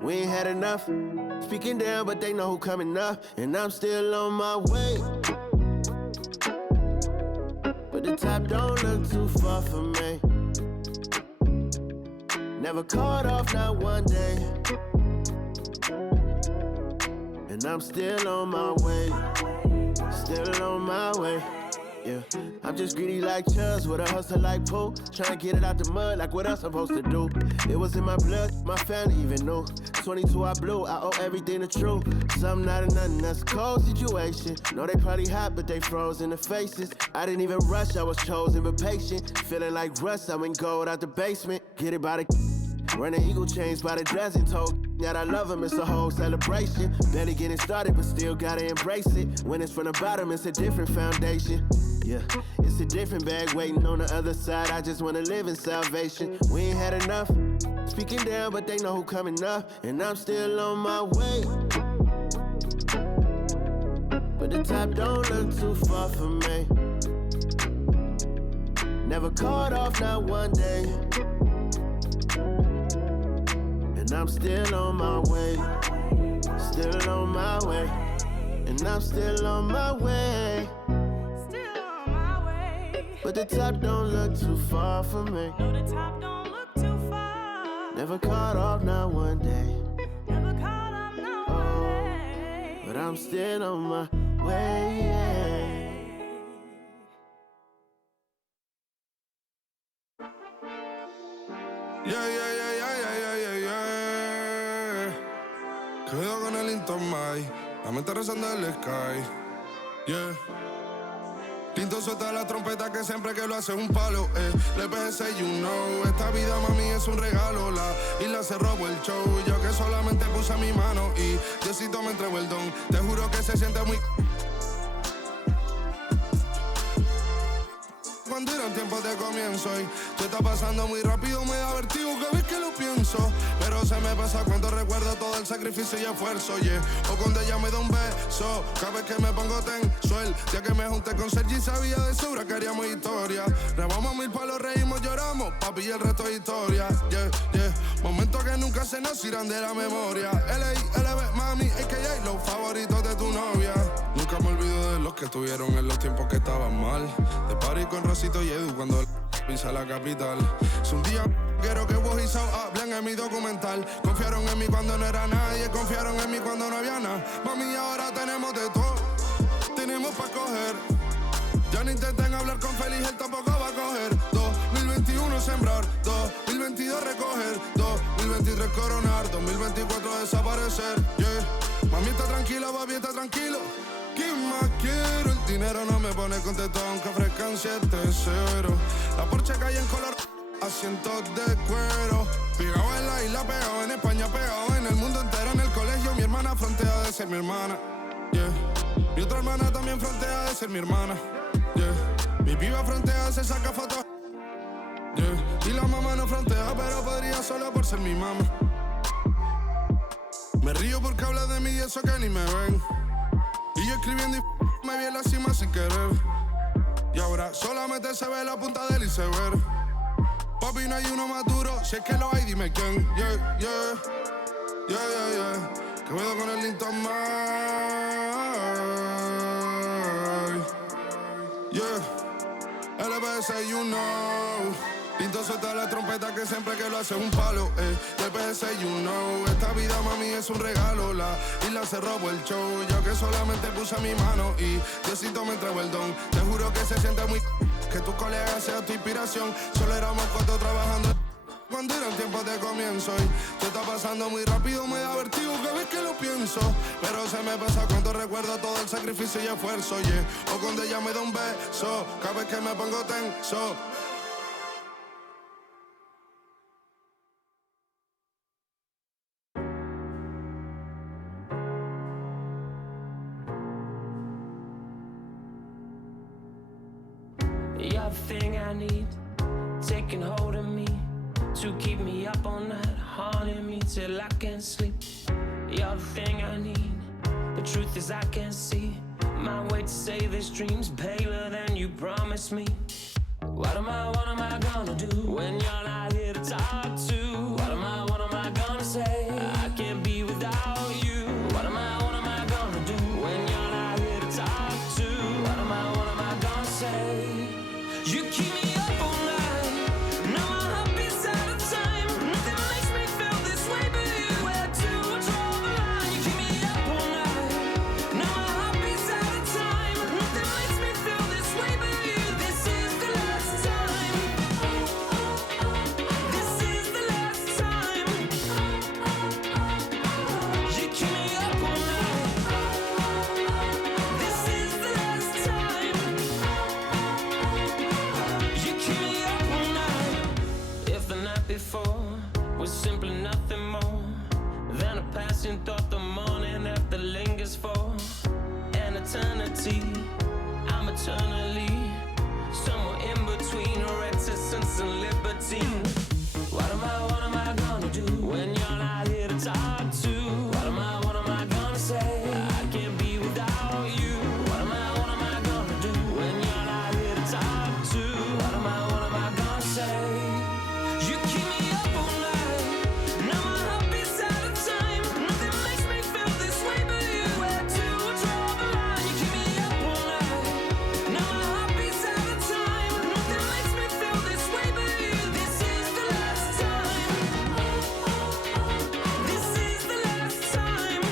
We ain't had enough. Speaking down, but they know who coming up. And I'm still on my way. But the top don't look too far for me. Never caught off, not one day. And I'm still on my way. Still on my way. Yeah, I'm just greedy like Chubbs with a hustle like Pooh. Tryna get it out the mud like what else I'm supposed to do. It was in my blood, my family even knew. 22 I blew, I owe everything to true. Something out of nothing, that's a cold situation. Know they probably hot, but they froze in the faces. I didn't even rush, I was chosen but patient. Feeling like Russ, I went gold out the basement. Get it by the running eagle chains by the dozen. Told that I love him, it's a whole celebration. Barely getting started, but still gotta embrace it. When it's from the bottom, it's a different foundation. Yeah, it's a different bag waiting on the other side. I just wanna live in salvation. We ain't had enough. Speaking down, but they know who coming up. And I'm still on my way. But the top don't look too far for me. Never caught off, not one day. And I'm still on my way. Still on my way. And I'm still on my way. But the top don't look too far for me. No, the top don't look too far. Never caught off, not one day. Never caught off, not one day. But I'm still on my way. Cuidado con el Intomai, la mente rezando en el sky. Yeah. Tinto suelta la trompeta que siempre que lo hace es un palo, Le pensé, you know, esta vida mami es un regalo. La isla se robó el show, yo que solamente puse mi mano y Diosito me entregó el don. Te juro que se siente muy... Cuando eran tiempos de comienzo y tú estás pasando muy rápido, me da vertigo cada vez que lo pienso. Pero se me pasa cuando recuerdo todo el sacrificio y esfuerzo, yeah. O cuando ella me da un beso, cada vez que me pongo tenso. El día que me junté con Sergi sabía de sobra que haríamos historia. Rebamos 1000 palos, reímos, lloramos, papi, y el resto es historia, yeah, yeah. Momentos que nunca se nos irán de la memoria. L.A.L.B. mami, a.k.a. los favoritos de tu novia. Nunca me olvido de los que estuvieron en los tiempos que estaban mal. De party con Rosito y Edu cuando pisa la capital. Es un día quiero que vos y Sao hablen en mi documental. Confiaron en mí cuando no era nadie, confiaron en mí cuando no había nada. Mami, ahora tenemos de todo, tenemos pa' coger. Ya no intenten hablar con Feliz, él tampoco va a coger. 2021 sembrar, 2022 recoger, 2023 coronar, 2024 desaparecer, yeah. Mami está tranquila, papi está tranquilo. ¿Qué más quiero? El dinero no me pone contento aunque ofrezcan 7-0. La Porsche cae en color, asientos de cuero. Pegado en la isla, pegado en España, pegado en el mundo entero. En el colegio mi hermana frontea de ser mi hermana, yeah. Mi otra hermana también frontea de ser mi hermana, yeah. Mi piba frontea, se saca fotos, yeah. Y la mamá no frontea, pero podría solo por ser mi mamá. Me río porque habla de mí y eso que ni me ven. Y yo escribiendo y me vi en la cima sin querer. Y ahora solamente se ve la punta del iceberg. Papi, no hay uno más duro, si es que lo hay, dime quién. Yeah, yeah, yeah, yeah, yeah. Que veo con el Linton yeah. LBS, you know. Pinto suelta la trompeta que siempre que lo hace es un palo, LBS, you know. Esta vida, mami, es un regalo. La isla se robó el show, yo que solamente puse mi mano y Diosito me entregó el don. Te juro que se siente muy... que tu colega sea tu inspiración. Solo éramos 4 trabajando cuando eran tiempos de comienzo y te está pasando muy rápido, me da vertigo cada vez que lo pienso. Pero se me pasa cuando recuerdo todo el sacrificio y esfuerzo, yeah. O cuando ella me da un beso, cada vez que me pongo tenso. You're the thing I need, taking hold of me, to keep me up all night, haunting me till I can't sleep. You're the thing I need, the truth is I can't see my way to save this dream's paler than you promised me. What am I gonna do when you're not here to talk to? What am I gonna say? I wishing thought the morning after lingers for an eternity. I'm eternally somewhere in between reticence and libertine. What am I gonna do when you're not here to talk to? What am I gonna say? I can't be without you. What am I gonna do when you're not here to talk to? What am I gonna say? You keep me up all night. Now my heart beats out of time. Nothing makes me feel this way but you. Where to draw the line? You keep me up all night. Now my heart beats out of time. Nothing makes me feel this way but you. This is the last time. This is the last time.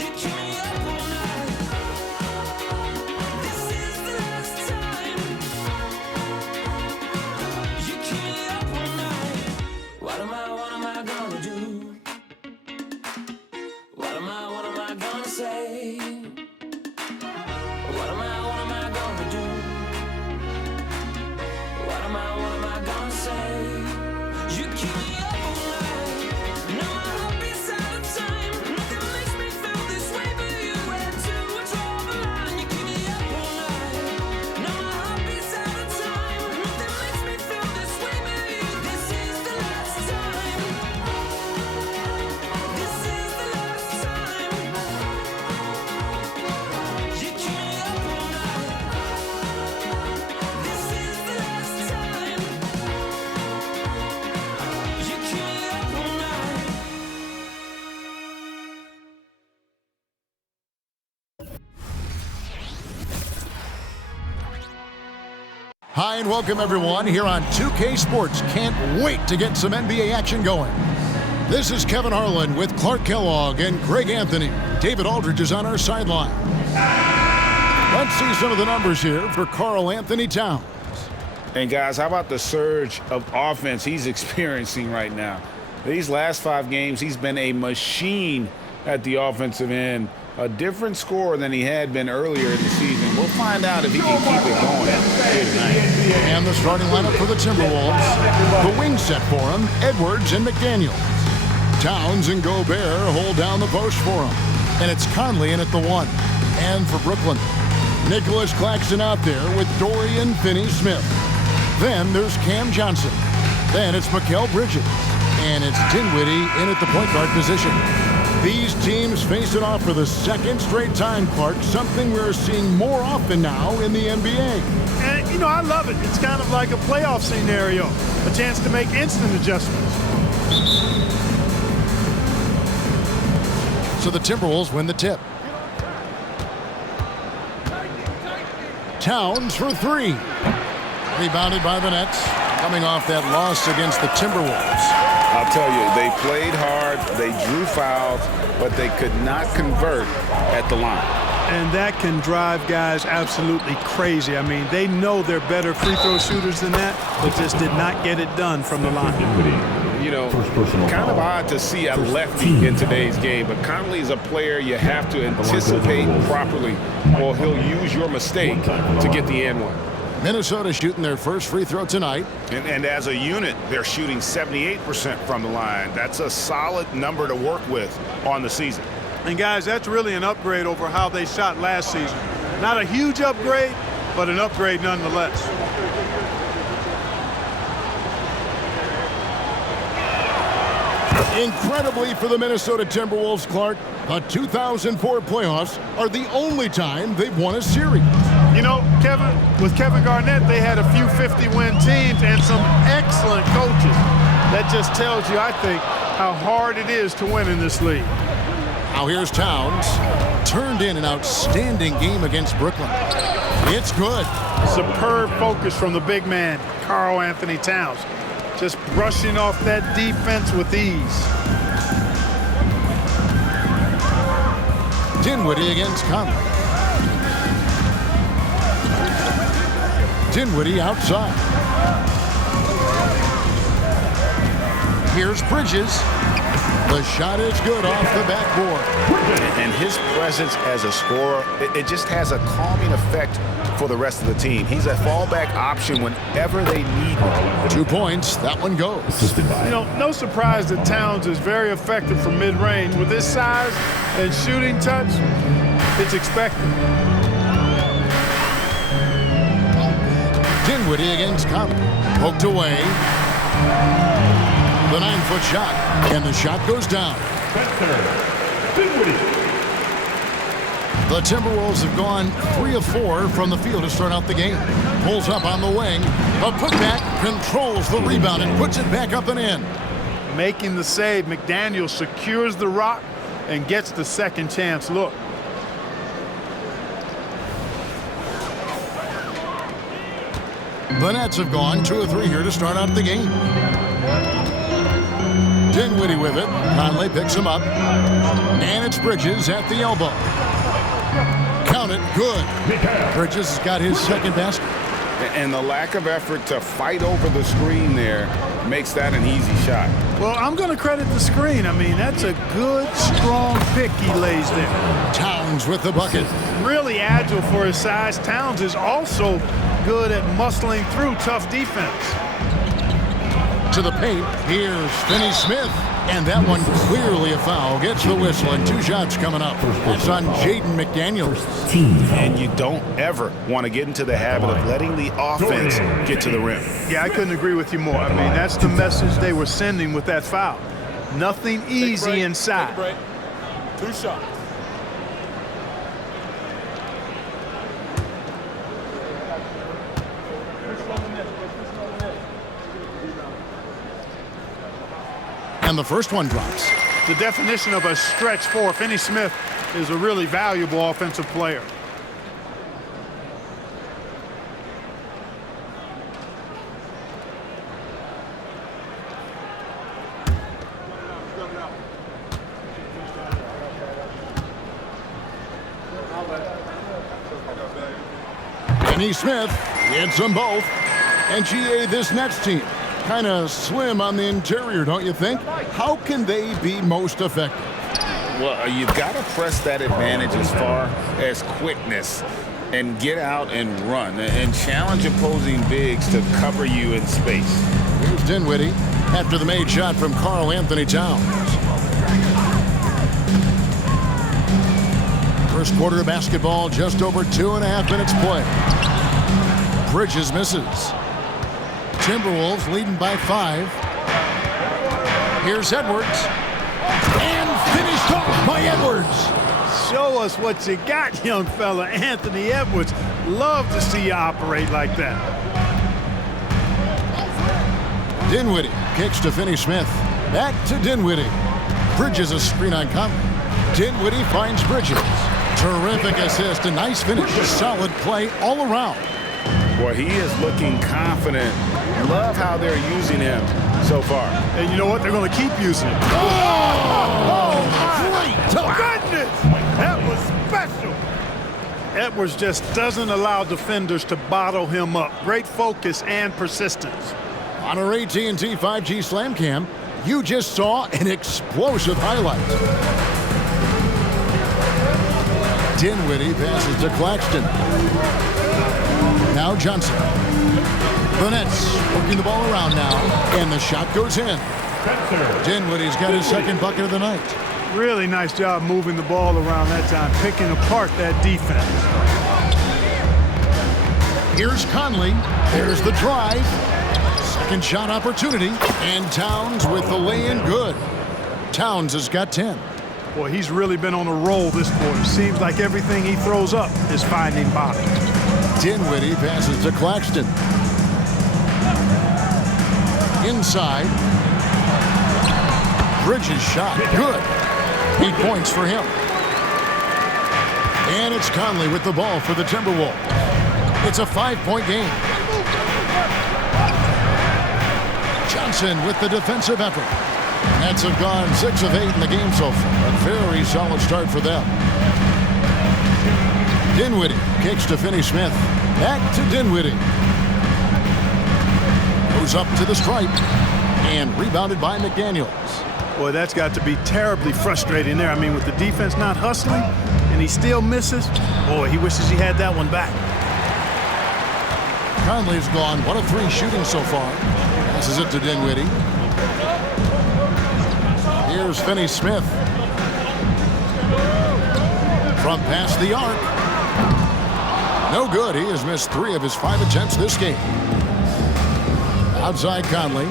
You keep me up all night. This is the last time. You keep me up all night. What am I gonna do? What am I gonna say? What am I gonna do? What am I gonna say? You keep me up all night. Now my heart beats out of time. Nothing makes me feel this way but you. Where to draw the line? You keep me up all night. Now my heart beats out of time. Nothing makes me feel this way but you. This is the last time. This is the last time. You keep me up all night. This is the last time. You keep me up all night. Hi and welcome everyone here on 2K Sports. Can't wait to get some NBA action going. This is Kevin Harlan with Clark Kellogg and Greg Anthony. David Aldridge is on our sideline. Let's see some of the numbers here for Karl Anthony Towns. And guys, how about the surge of offense he's experiencing right now? These last 5 games, he's been a machine at the offensive end. A different scorer than he had been earlier in the season. We'll find out if he can keep it going here tonight. And the starting lineup for the Timberwolves. The wing set for him, Edwards and McDaniels. Towns and Gobert hold down the post for him. And it's Conley in at the 1. And for Brooklyn, Nicholas Claxton out there with Dorian Finney-Smith. Then there's Cam Johnson. Then it's Mikal Bridges. And it's Dinwiddie in at the point guard position. These teams face it off for the second straight time, Clark, something we're seeing more often now in the NBA. And, I love it. It's kind of like a playoff scenario, a chance to make instant adjustments. So the Timberwolves win the tip. Towns for 3. Rebounded by the Nets, coming off that loss against the Timberwolves. I'll tell you, they played hard, they drew fouls, but they could not convert at the line. And that can drive guys absolutely crazy. I mean, they know they're better free throw shooters than that, but just did not get it done from the line. Kind of odd to see a lefty in today's game, but Conley is a player you have to anticipate properly, or he'll use your mistake to get the and one. Minnesota shooting their first free throw tonight. And as a unit, they're shooting 78% from the line. That's a solid number to work with on the season. And, guys, that's really an upgrade over how they shot last season. Not a huge upgrade, but an upgrade nonetheless. Incredibly for the Minnesota Timberwolves, Clark, the 2004 playoffs are the only time they've won a series. Kevin, with Kevin Garnett, they had a few 50-win teams and some excellent coaches. That just tells you, I think, how hard it is to win in this league. Now here's Towns. Turned in an outstanding game against Brooklyn. It's good. Superb focus from the big man, Karl Anthony Towns. Just brushing off that defense with ease. Dinwiddie against Conley. Dinwiddie outside. Here's Bridges. The shot is good off the backboard. And his presence as a scorer, it just has a calming effect for the rest of the team. He's a fallback option whenever they need him. 2 points. That one goes. You know, no surprise that Towns is very effective from mid-range. With his size and shooting touch, it's expected. Dinwiddie against Conley. Poked away. The 9-foot shot. And the shot goes down. The Timberwolves have gone 3 of 4 from the field to start out the game. Pulls up on the wing. A putback, controls the rebound and puts it back up and in. Making the save, McDaniel secures the rock and gets the second chance look. The Nets have gone 2 of 3 here to start out the game. Dinwiddie with it. Conley picks him up. And it's Bridges at the elbow. Count it. Good. Bridges has got his second basket. And the lack of effort to fight over the screen there makes that an easy shot. Well, I'm going to credit the screen. I mean, that's a good, strong pick he lays there. Towns with the bucket. Really agile for his size. Towns is also good at muscling through tough defense. To the paint, here's Finney-Smith. And that one clearly a foul. Gets the whistle and 2 shots coming up. That's on Jaden McDaniels. And you don't ever want to get into the habit of letting the offense get to the rim. Yeah, I couldn't agree with you more. I mean, that's the message they were sending with that foul. Nothing easy inside. 2 shots. And the first one drops. The definition of a stretch 4. Finney-Smith is a really valuable offensive player. Finney-Smith hits them both. And GA, this Nets team, kind of slim on the interior, don't you think? How can they be most effective? Well, you've got to press that advantage as far as quickness and get out and run and challenge opposing bigs to cover you in space. Here's Dinwiddie after the made shot from Karl Anthony Towns. First quarter of basketball, just over 2.5 minutes play. Bridges misses. Timberwolves leading by 5. Here's Edwards. And finished off by Edwards. Show us what you got, young fella. Anthony Edwards. Love to see you operate like that. Dinwiddie kicks to Finney-Smith. Back to Dinwiddie. Bridges a screen on Conley. Dinwiddie finds Bridges. Terrific assist. A nice finish. Solid play all around. Boy, he is looking confident. Love how they're using him so far. And you know what? They're going to keep using him. Great touch. Goodness! That was special. Edwards just doesn't allow defenders to bottle him up. Great focus and persistence. On our AT&T 5G Slam Cam, you just saw an explosive highlight. Dinwiddie passes to Claxton. Now Johnson. The Nets working the ball around now, and the shot goes in. Dinwiddie's got his second bucket of the night. Really nice job moving the ball around that time, picking apart that defense. Here's Conley. There's the drive. Second shot opportunity, and Towns with the lay-in good. Towns has got 10. Boy, he's really been on a roll this quarter. Seems like everything he throws up is finding bottom. Dinwiddie passes to Claxton. Inside. Bridges shot. Good. 8 points for him. And it's Conley with the ball for the Timberwolves. It's a 5-point game. Johnson with the defensive effort. Nets have gone 6 of 8 in the game so far. A very solid start for them. Dinwiddie kicks to Finney-Smith. Back to Dinwiddie. Goes up to the stripe. And rebounded by McDaniels. Boy, that's got to be terribly frustrating there. I mean, with the defense not hustling and he still misses, boy, he wishes he had that one back. Conley's gone 1 of 3 shooting so far. Passes it to Dinwiddie. Here's Finney-Smith. From past the arc. No good. He has missed 3 of his 5 attempts this game. Outside Conley.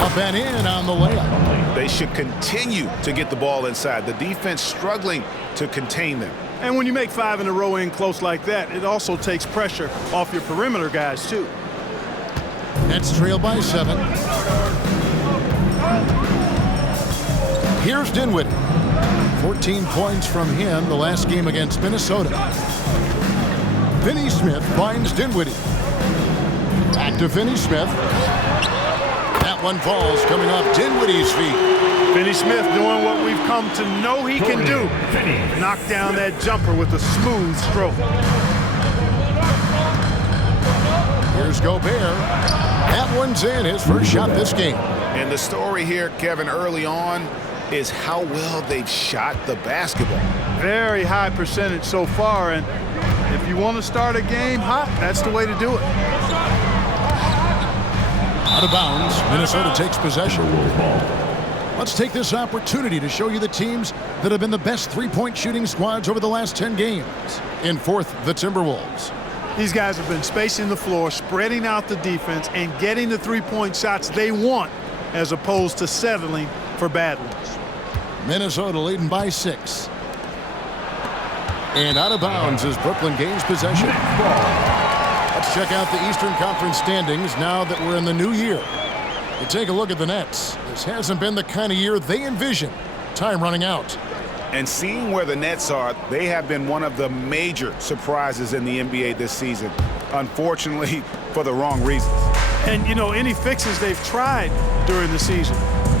Up and in on the layup. They should continue to get the ball inside. The defense struggling to contain them. And when you make 5 in a row in close like that, it also takes pressure off your perimeter guys, too. Nets trail by 7. Here's Dinwiddie. 14 points from him the last game against Minnesota. Finney-Smith finds Dinwiddie. Back to Finney-Smith. That one falls coming off Dinwiddie's feet. Finney-Smith doing what we've come to know he can do. Knock down that jumper with a smooth stroke. Here's Gobert. That one's in, his first shot this game. And the story here, Kevin, early on is how well they've shot the basketball. Very high percentage so far, and if you want to start a game hot, that's the way to do it. Out of bounds, Minnesota takes possession. Let's take this opportunity to show you the teams that have been the best three-point shooting squads over the last 10 games. In fourth, the Timberwolves. These guys have been spacing the floor, spreading out the defense, and getting the three-point shots they want as opposed to settling for bad ones. Minnesota leading by 6. And out of bounds as Brooklyn gains possession. Let's check out the Eastern Conference standings now that we're in the new year. You take a look at the Nets. This hasn't been the kind of year they envisioned. Time running out. And seeing where the Nets are, they have been one of the major surprises in the NBA this season. Unfortunately, for the wrong reasons. And, you know, any fixes they've tried during the season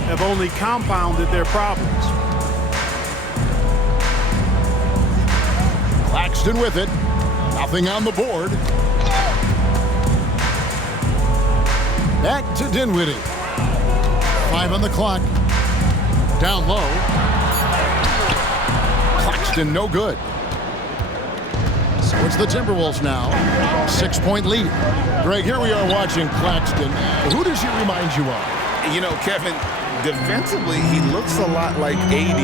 have only compounded their problems. Claxton with it. Nothing on the board. Back to Dinwiddie. 5 on the clock. Down low. Claxton no good. So it's the Timberwolves now. 6-point lead. Greg, here we are watching Claxton. Who does he remind you of? You know, Kevin, defensively, he looks a lot like AD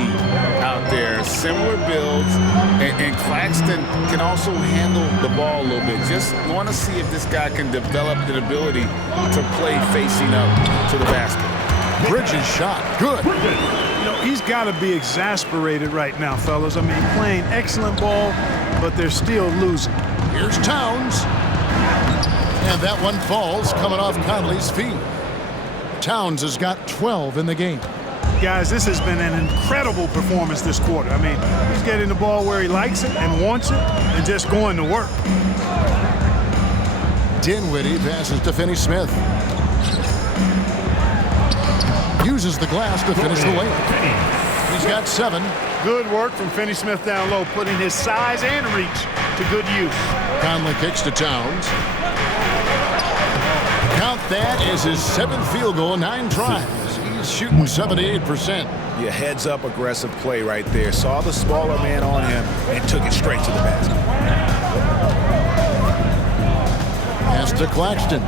out there. Similar builds, and Claxton can also handle the ball a little bit. Just want to see if this guy can develop the ability to play facing up to the basket. Bridges shot. Good. You know, he's got to be exasperated right now, fellas. I mean, playing excellent ball, but they're still losing. Here's Towns. And that one falls coming off Conley's feet. Towns has got 12 in the game. Guys, this has been an incredible performance this quarter. I mean, he's getting the ball where he likes it and wants it and just going to work. Dinwiddie passes to Finney-Smith. Uses the glass to finish the layup. He's got 7. Good work from Finney-Smith down low, putting his size and reach to good use. Conley kicks to Towns. Count that as his 7th field goal, 9 tries. He's shooting 78%. Yeah, heads up aggressive play right there. Saw the smaller man on him and took it straight to the basket. Pass to Claxton.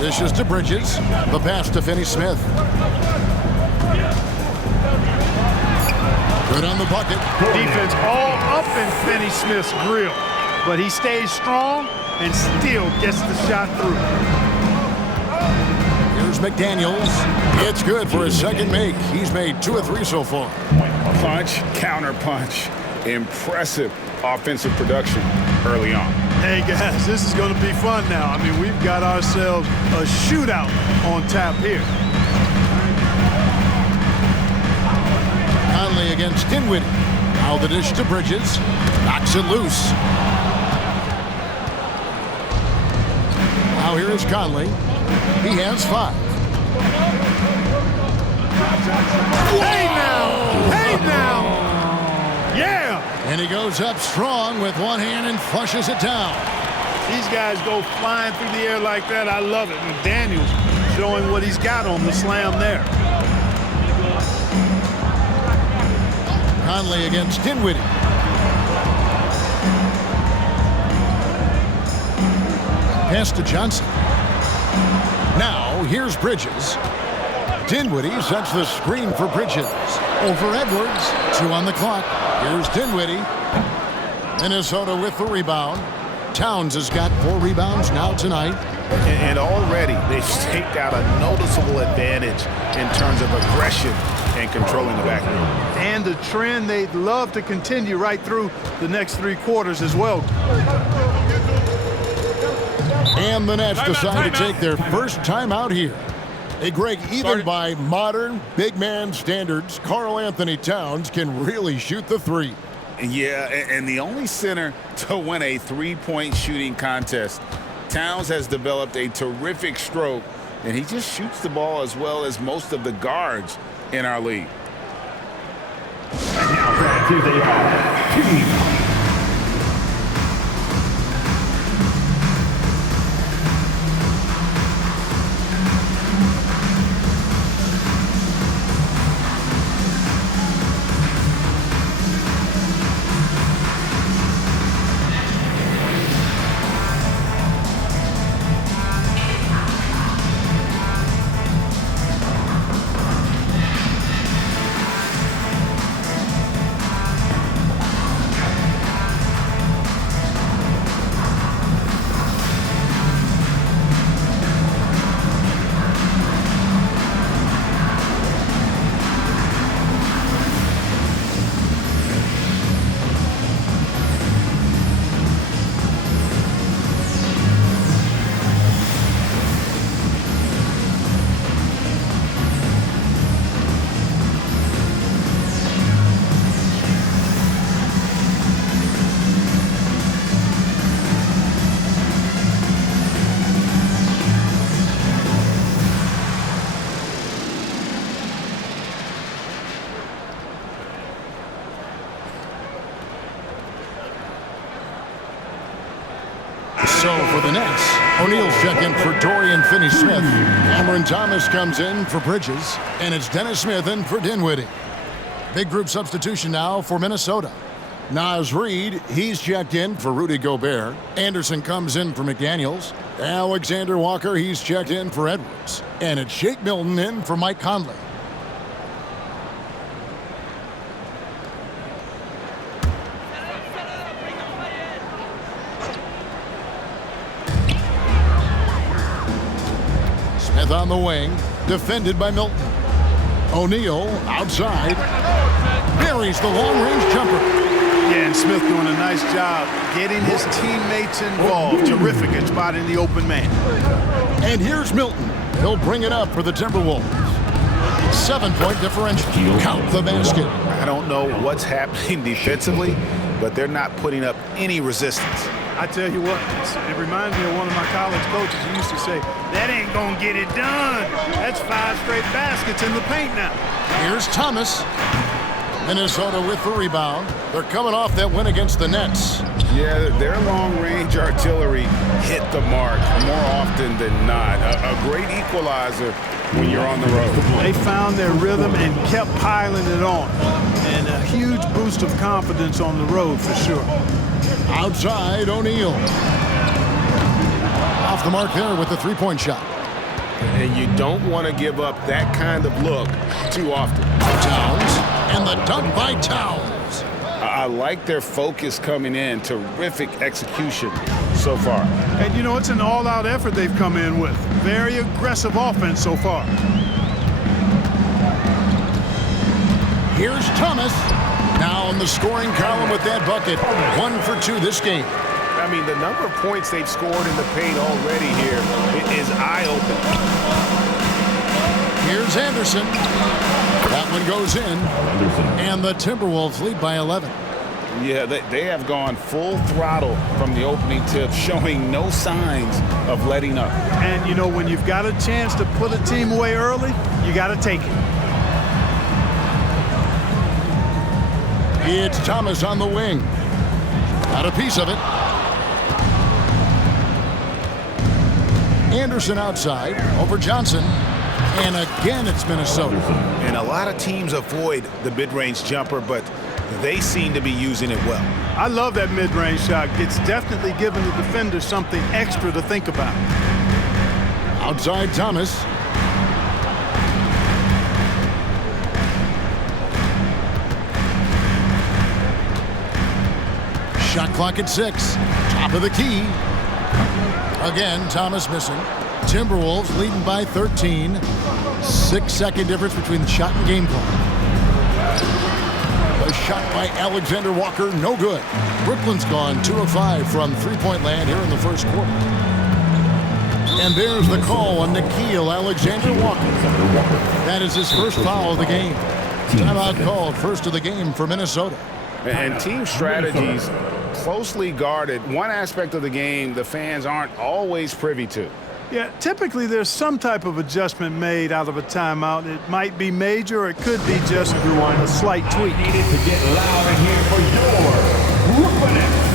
Dishes to Bridges. The pass to Finney-Smith. Good on the bucket. Defense all up in Finney-Smith's grill, but he stays strong and still gets the shot through. Here's McDaniels. It's good for his second make. He's made 2 of 3 so far. Punch, counter punch. Impressive offensive production early on. Hey guys, this is going to be fun now. I mean, we've got ourselves a shootout on tap here. Conley against Dinwiddie. Now the dish to Bridges. Knocks it loose. Now here is Conley. He has 5. Hey now! Hey now! Yeah! And And he goes up strong with one hand and flushes it down. These guys go flying through the air like that. I love it. And Daniels showing what he's got on the slam there. Conley against Dinwiddie. Pass to Johnson. Now, here's Bridges. Dinwiddie sets the screen for Bridges. Over Edwards. 2 on the clock. Here's Dinwiddie. Minnesota with the rebound. Towns has got 4 rebounds now tonight. And already they've staked out a noticeable advantage in terms of aggression and controlling the back room. And the trend they'd love to continue right through the next 3 quarters as well. And the Nets decide to take their first timeout here. Hey, Greg, even by modern big man standards, Karl Anthony Towns can really shoot the 3. Yeah, and the only center to win a 3-point shooting contest. Towns has developed a terrific stroke, and he just shoots the ball as well as most of the guards in our league. And now back to the team. So for the Nets, O'Neal's check in for Dorian Finney-Smith. Cameron Thomas comes in for Bridges, and it's Dennis Smith in for Dinwiddie. Big group substitution now for Minnesota. Naz Reid, he's checked in for Rudy Gobert. Anderson comes in for McDaniels. Alexander Walker, he's checked in for Edwards. And it's Shake Milton in for Mike Conley. Smith on the wing, defended by Milton. O'Neal outside, buries the long-range jumper. Yeah, and Smith doing a nice job getting his teammates involved. Terrific at spotting the open man. And here's Milton. He'll bring it up for the Timberwolves. 7-point differential. Count the basket. I don't know what's happening defensively, but they're not putting up any resistance. I tell you what, it reminds me of one of my college coaches who used to say, that ain't gonna get it done. That's 5 straight baskets in the paint now. Here's Thomas. Minnesota with the rebound. They're coming off that win against the Nets. Yeah, their long-range artillery hit the mark more often than not. A great equalizer when you're on the road. They found their rhythm and kept piling it on. And a huge boost of confidence on the road for sure. Outside, O'Neal. Off the mark there with the three-point shot. And you don't want to give up that kind of look too often. Towns, and the dunk by Towns. I like their focus coming in. Terrific execution so far. And, you know, it's an all-out effort they've come in with. Very aggressive offense so far. Here's Thomas. Now in the scoring column with that bucket. 1 for 2 this game. I mean, the number of points they've scored in the paint already here is eye-opening. Here's Anderson. That one goes in. And the Timberwolves lead by 11. Yeah, they have gone full throttle from the opening tip, showing no signs of letting up. And, you know, when you've got a chance to put a team away early, you got to take it. It's Thomas on the wing. Got a piece of it. Anderson outside over Johnson. And again, it's Minnesota. And a lot of teams avoid the mid-range jumper, but they seem to be using it well. I love that mid-range shot. It's definitely giving the defender something extra to think about. Outside Thomas. Shot clock at 6. Top of the key. Again, Thomas missing. Timberwolves leading by 13. 6-second difference between the shot and game clock. A shot by Alexander Walker, no good. Brooklyn's gone 2 of 5 from three-point land here in the first quarter. And there's the call on Mikal Alexander Walker. That is his first foul of the game. Timeout called, first of the game for Minnesota. And team strategies closely guarded. One aspect of the game the fans aren't always privy to. Yeah, typically there's some type of adjustment made out of a timeout. It might be major, or it could be just a slight tweak. Needed to get loud in here for your Brooklyn Nets.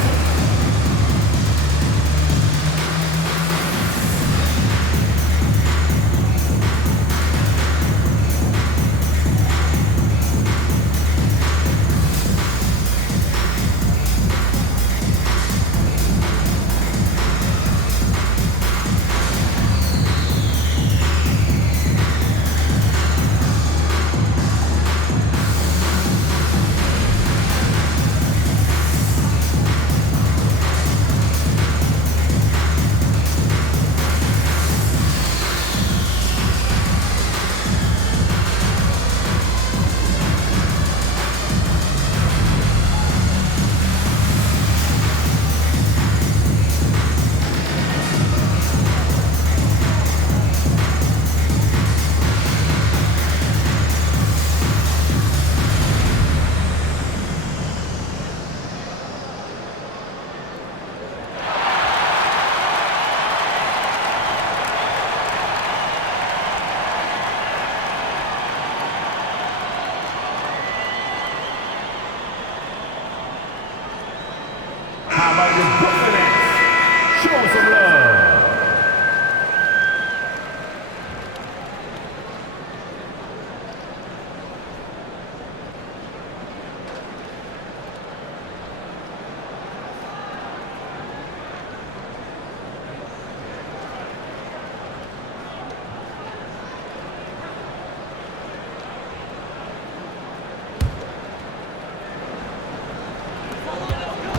How about your Brooklyn Nets? Show them some love.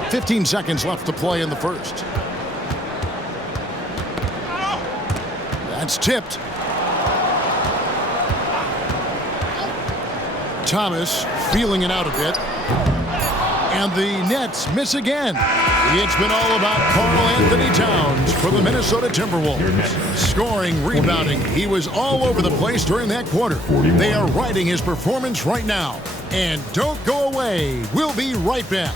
Fifteen seconds left to play in the first. That's tipped. Thomas feeling it out a bit. And the Nets miss again. It's been all about Karl Anthony Towns for the Minnesota Timberwolves. Scoring, rebounding. He was all over the place during that quarter. They are riding his performance right now. And don't go away. We'll be right back.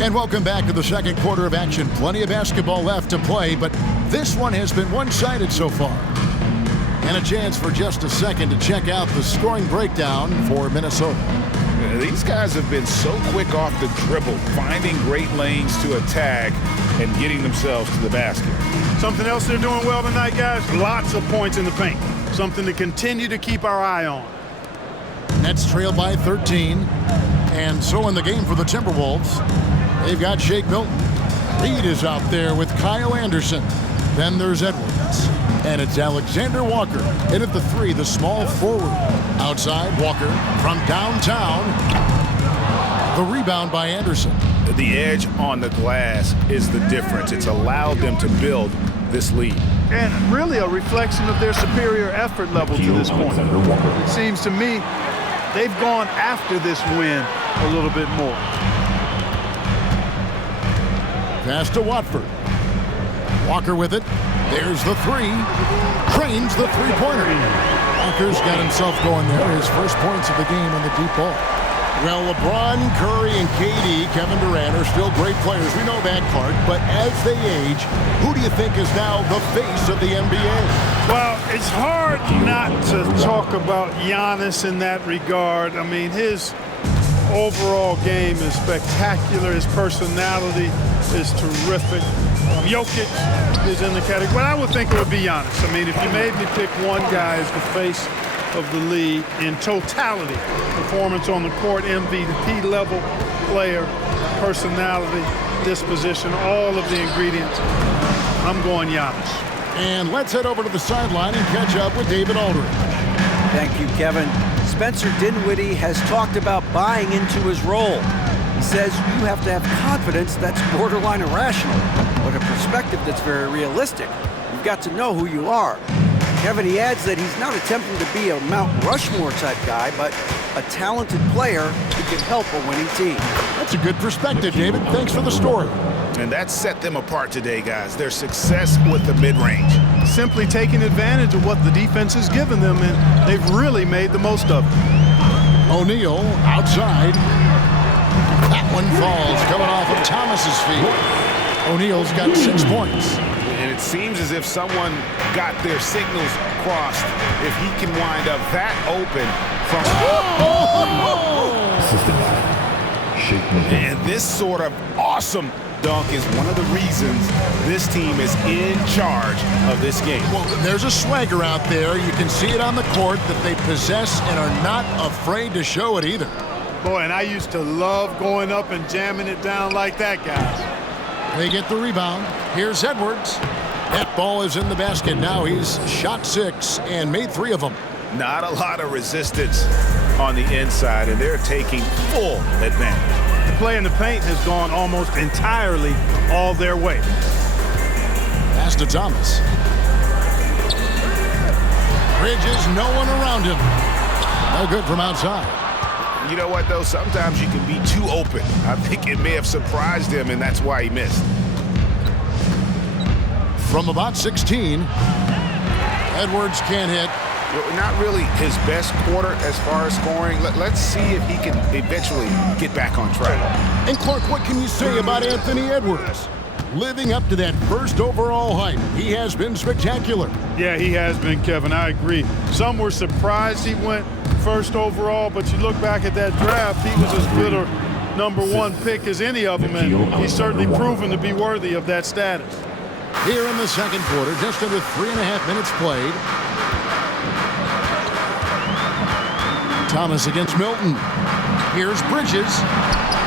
And welcome back to the second quarter of action. Plenty of basketball left to play, but this one has been one-sided so far. And a chance for just a second to check out the scoring breakdown for Minnesota. These guys have been so quick off the dribble, finding great lanes to attack and getting themselves to the basket. Something else they're doing well tonight, guys? Lots of points in the paint. Something to continue to keep our eye on. Nets trail by 13. And so in the game for the Timberwolves, they've got Shake Milton. Reed is out there with Kyle Anderson. Then there's Edwards. And it's Alexander Walker in at the 3, the small forward. Outside, Walker from downtown. The rebound by Anderson. The edge on the glass is the difference. It's allowed them to build this lead. and really a reflection of their superior effort level to this point. It seems to me they've gone after this win a little bit more. Pass to Watford. Walker with it. There's the three. Trains the three-pointer. Walker's got himself going there. His first points of the game on the deep ball. Well, LeBron, Curry, and KD, Kevin Durant, are still great players. We know that, Clark. But as they age, who do you think is now the face of the NBA? Well, it's hard not to talk about Giannis in that regard. I mean, his overall game is spectacular. His personality is terrific. Jokic is in the category. But I would think it would be Giannis. I mean, if you made me pick one guy as the face of the league in totality, performance on the court, MVP level player, personality, disposition, all of the ingredients, I'm going Giannis. And let's head over to the sideline and catch up with David Aldridge. Thank you, Kevin. Spencer Dinwiddie has talked about buying into his role. He says you have to have confidence that's borderline irrational, but a perspective that's very realistic. You've got to know who you are. Kevin, he adds that he's not attempting to be a Mount Rushmore type guy, but a talented player who can help a winning team. That's a good perspective, David. Thanks for the story. And that set them apart today, guys. Their success with the mid-range. Simply taking advantage of what the defense has given them, and they've really made the most of it. O'Neal outside. That one falls, coming off of Thomas's feet. O'Neal's got 6 points. And it seems as if someone got their signals crossed. If he can wind up that open from... And this sort of awesome dunk is one of the reasons this team is in charge of this game. Well, there's a swagger out there. You can see it on the court that they possess and are not afraid to show it either. Boy, and I used to love going up and jamming it down like that, guys. They get the rebound. Here's Edwards. That ball is in the basket. Now he's shot 6 and made 3 of them. Not a lot of resistance on the inside, and they're taking full advantage. The play in the paint has gone almost entirely all their way. Pass to Thomas. Bridges, no one around him. No good from outside. You know what, though? Sometimes you can be too open. I think it may have surprised him, and that's why he missed. From about 16, Edwards can't hit. Not really his best quarter as far as scoring. Let's see if he can eventually get back on track. And Clark, what can you say about Anthony Edwards? Living up to that first overall hype, he has been spectacular. Yeah, he has been, Kevin. I agree. Some were surprised he went first overall, but you look back at that draft, he was as good a #1 pick as any of them, and he's certainly proven to be worthy of that status. Here in the second quarter, just under 3.5 minutes played. Thomas against Milton. Here's Bridges,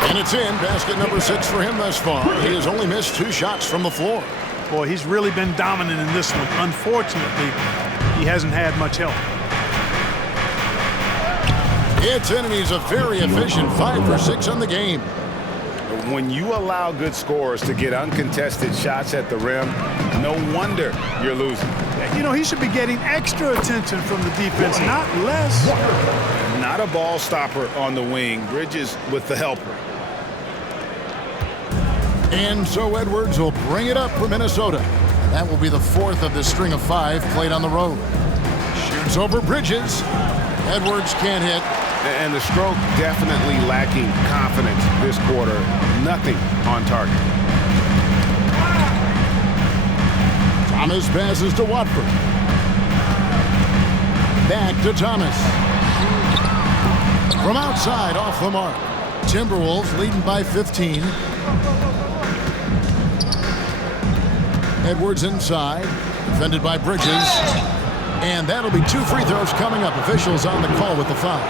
and it's in. Basket number 6 for him thus far. He has only missed 2 shots from the floor. Boy, he's really been dominant in this one. Unfortunately, he hasn't had much help. It's in, and he's a very efficient 5 for 6 on the game. When you allow good scorers to get uncontested shots at the rim, no wonder you're losing. You know, he should be getting extra attention from the defense, not less. Not a ball stopper on the wing. Bridges with the helper. And so Edwards will bring it up for Minnesota. That will be the 4th of the string of 5 played on the road. Shoots over Bridges. Edwards can't hit. And the stroke definitely lacking confidence this quarter. Nothing on target. Thomas passes to Watford. Back to Thomas. From outside, off the mark. Timberwolves leading by 15. Edwards inside. Defended by Bridges. And that'll be 2 free throws coming up. Officials on the call with the foul.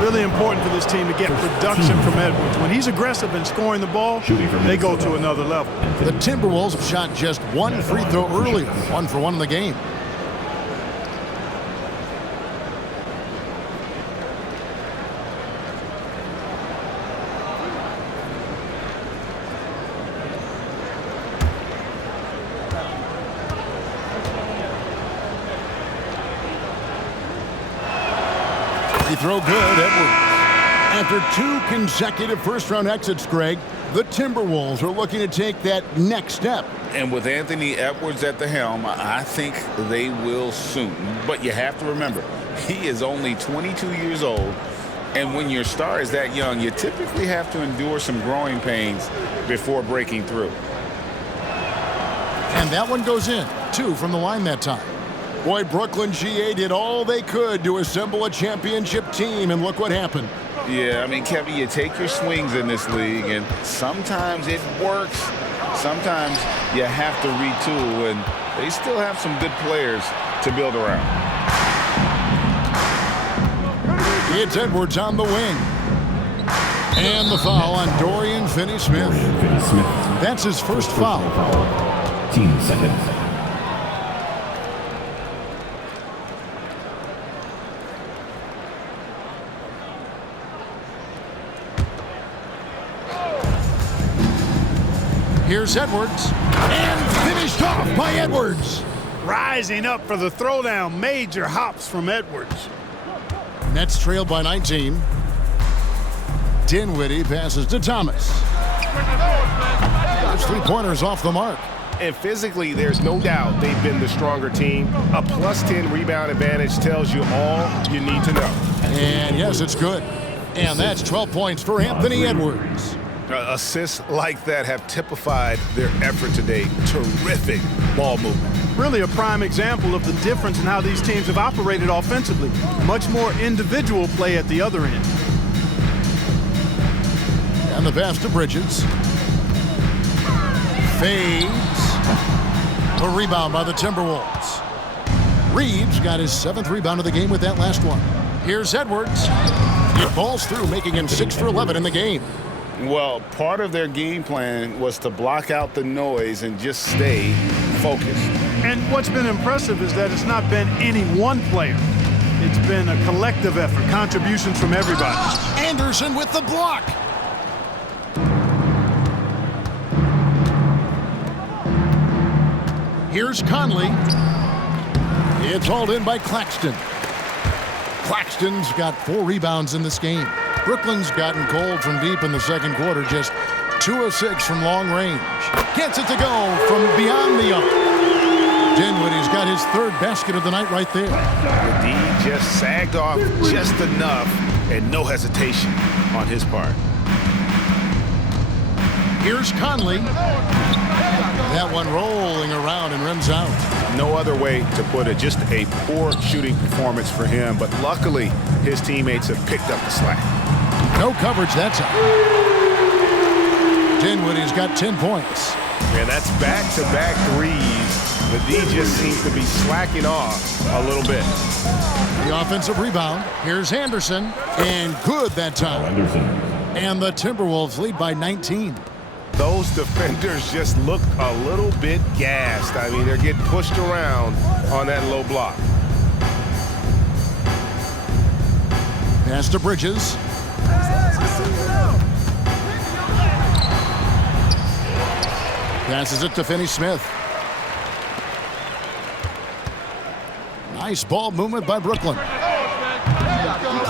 Really important for this team to get production from Edwards. When he's aggressive in scoring the ball, they go to another level. The Timberwolves shot just 1 free throw earlier. 1 for 1 in the game. throw good, Edwards. After 2 consecutive first-round exits, Greg, the Timberwolves are looking to take that next step. And with Anthony Edwards at the helm, I think they will soon. But you have to remember, he is only 22 years old. And when your star is that young, you typically have to endure some growing pains before breaking through. And that one goes in. 2 from the line that time. Boy, Brooklyn GA did all they could to assemble a championship team, and look what happened. Yeah, I mean, Kevin, you take your swings in this league, and sometimes it works. Sometimes you have to retool, and they still have some good players to build around. It's Edwards on the wing. And the foul on Dorian Finney-Smith. That's his first foul. Team seconds. Here's Edwards, and finished off by Edwards. Rising up for the throwdown, major hops from Edwards. Nets trailed by 19. Dinwiddie passes to Thomas. There's 3-pointers off the mark. And physically, there's no doubt they've been the stronger team. A +10 rebound advantage tells you all you need to know. And yes, it's good. And that's 12 points for Anthony Edwards. Assists like that have typified their effort today. Terrific ball movement. Really a prime example of the difference in how these teams have operated offensively. Much more individual play at the other end. And the pass to Bridges. Fades. A rebound by the Timberwolves. Reeves got his 7th rebound of the game with that last one. Here's Edwards. He falls through, making him 6 for 11 in the game. Well, part of their game plan was to block out the noise and just stay focused. And what's been impressive is that it's not been any one player. It's been a collective effort, contributions from everybody. Anderson with the block. Here's Conley. It's hauled in by Claxton. Claxton's got 4 rebounds in this game. Brooklyn's gotten cold from deep in the second quarter, just 2 of 6 from long range. Gets it to go from beyond the arc. Dinwiddie's got his 3rd basket of the night right there. The D just sagged off just enough, and no hesitation on his part. Here's Conley. That one rolling around and rims out. No other way to put it, just a poor shooting performance for him, but luckily his teammates have picked up the slack. No coverage that time. Dinwiddie's got 10 points. And that's back-to-back threes. The D just seems to be slacking off a little bit. The offensive rebound. Here's Anderson. And good that time. And the Timberwolves lead by 19. Those defenders just look a little bit gassed. I mean, they're getting pushed around on that low block. Pass to Bridges. Passes it to Finney-Smith. Nice ball movement by Brooklyn.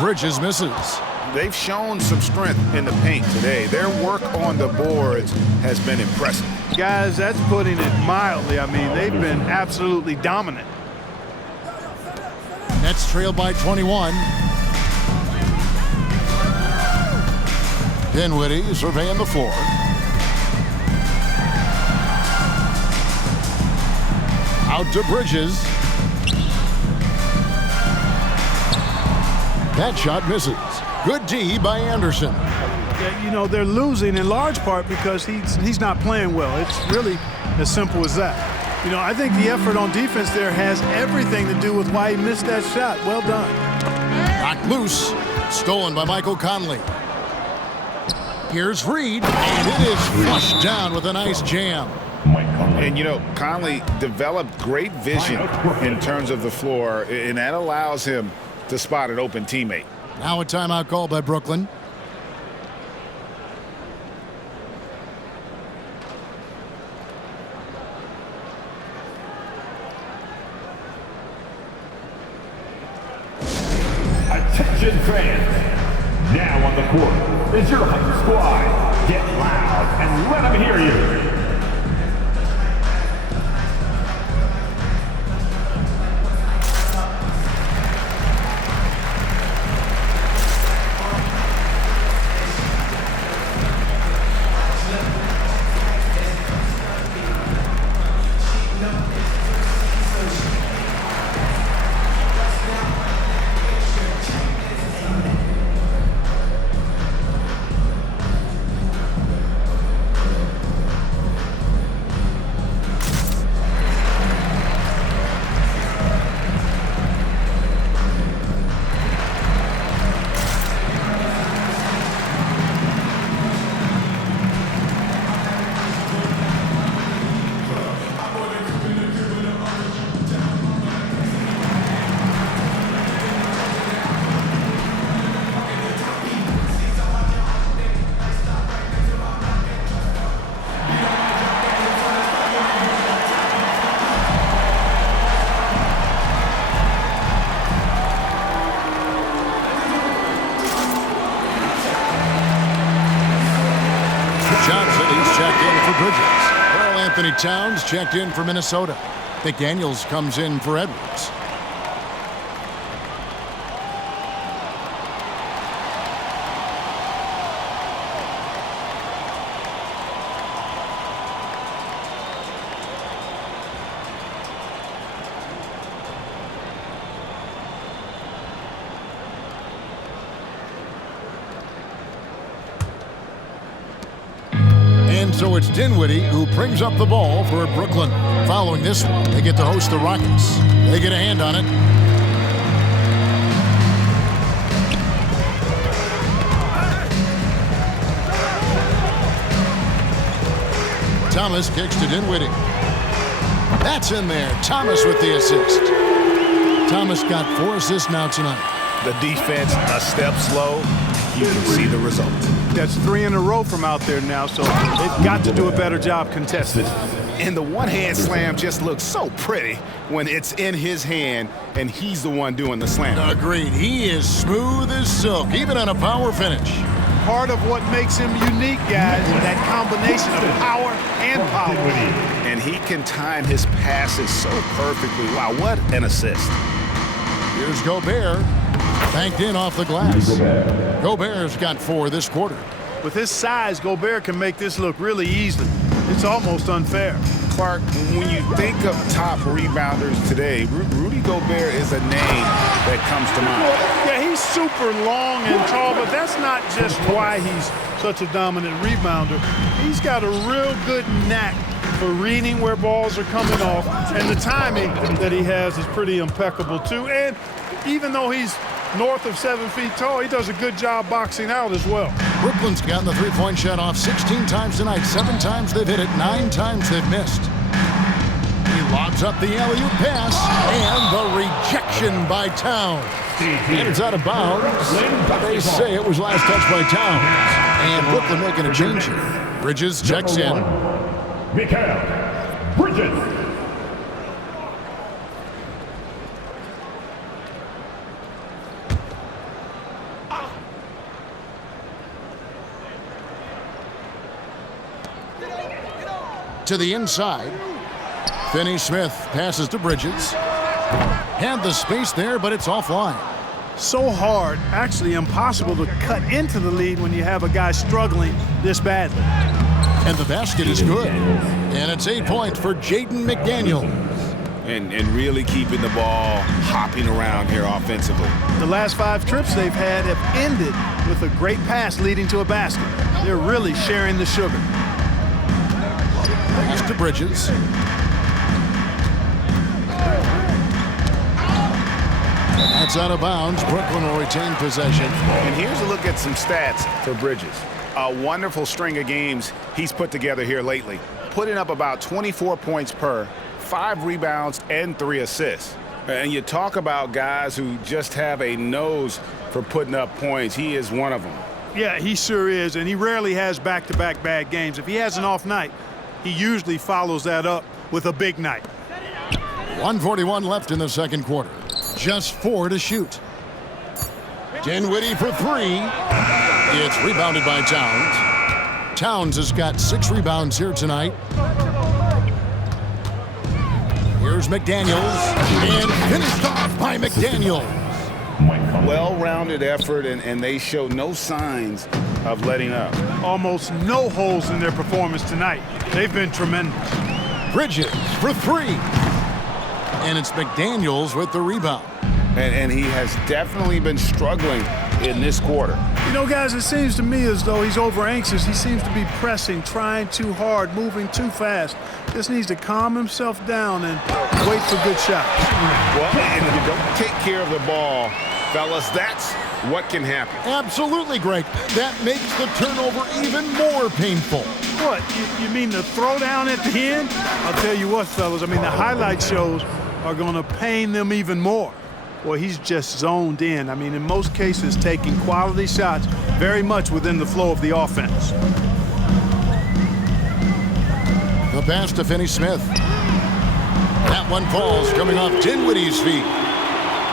Bridges misses. They've shown some strength in the paint today. Their work on the boards has been impressive. Guys, that's putting it mildly. I mean, they've been absolutely dominant. Nets trailed by 21. Dinwiddie surveying the floor. Out to Bridges. That shot misses. Good D by Anderson. You know, they're losing in large part because he's not playing well. It's really as simple as that. You know, I think the effort on defense there has everything to do with why he missed that shot. Well done. Knocked loose. Stolen by Michael Conley. Here's Reed, and it is flushed down with a nice jam. And, you know, Conley developed great vision in terms of the floor, and that allows him to spot an open teammate. Now a timeout call by Brooklyn. Attention fans. is your hype squad. Get loud and let them hear you. Anthony Towns checked in for Minnesota. McDaniels comes in for Edwards. So it's Dinwiddie who brings up the ball for Brooklyn. Following this one, they get to host the Rockets. They get a hand on it. Thomas kicks to Dinwiddie. That's in there. Thomas with the assist. Thomas got 4 assists now tonight. The defense a step slow. You can see the result. That's 3 in a row from out there now, so they've got to do a better job contesting. And the one-hand slam just looks so pretty when it's in his hand and he's the one doing the slam. Agreed. He is smooth as silk, even on a power finish. Part of what makes him unique, guys, is that combination of power and power. And he can time his passes so perfectly. Wow, what an assist. Here's Gobert. Banked in off the glass. Gobert's got 4 this quarter. With his size, Gobert can make this look really easy. It's almost unfair. Clark, when you think of top rebounders today, Rudy Gobert is a name that comes to mind. Yeah, he's super long and tall, but that's not just why he's such a dominant rebounder. He's got a real good knack for reading where balls are coming off, and the timing that he has is pretty impeccable too. And even though he's north of 7 feet tall, he does a good job boxing out as well. Brooklyn's gotten the three-point shot off 16 times tonight. 7 times they've hit it, 9 times they've missed. He lobs up the alley-oop pass, and the rejection by Towns. And it's out of bounds. They say it was last touched by Towns. And Brooklyn making a change here. Bridges checks in. Mikal Bridges. To the inside. Finney-Smith passes to Bridges. Had the space there, but it's offline. So hard, actually impossible to cut into the lead when you have a guy struggling this badly. And the basket is good. And it's 8 points for Jaden McDaniels. And really keeping the ball hopping around here offensively. The last 5 trips they've had have ended with a great pass leading to a basket. They're really sharing the sugar. Pass to Bridges. That's out of bounds. Brooklyn will retain possession. And here's a look at some stats for Bridges. A wonderful string of games he's put together here lately, putting up about 24 points per, 5 rebounds, and 3 assists. And you talk about guys who just have a nose for putting up points. He is one of them. Yeah, he sure is, and he rarely has back-to-back bad games. If he has an off night, he usually follows that up with a big night. 1:41 left in the second quarter. Just 4 to shoot. Dinwiddie for 3. It's rebounded by Towns. Towns has got 6 rebounds here tonight. Here's McDaniels, and finished off by McDaniels. Well-rounded effort, and they show no signs of letting up. Almost no holes in their performance tonight. They've been tremendous. Bridges for 3. And it's McDaniels with the rebound. And he has definitely been struggling in this quarter. You know, guys, it seems to me as though he's over-anxious. He seems to be pressing, trying too hard, moving too fast. Just needs to calm himself down and wait for good shots. Well, if you don't take care of the ball, fellas, that's what can happen. Absolutely, Greg. That makes the turnover even more painful. What, you mean the throwdown at the end? I'll tell you what, fellas, I mean, the highlight shows are going to pain them even more. Well, he's just zoned in. I mean, in most cases, taking quality shots very much within the flow of the offense. The pass to Finney-Smith. That one falls, coming off Dinwiddie's feet.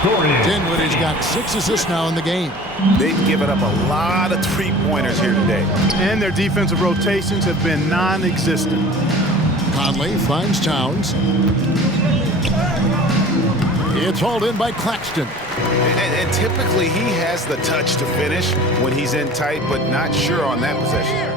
Dinwiddie's got 6 assists now in the game. They've given up a lot of three-pointers here today. And their defensive rotations have been non-existent. Conley finds Towns. It's hauled in by Claxton. And typically he has the touch to finish when he's in tight, but not sure on that possession.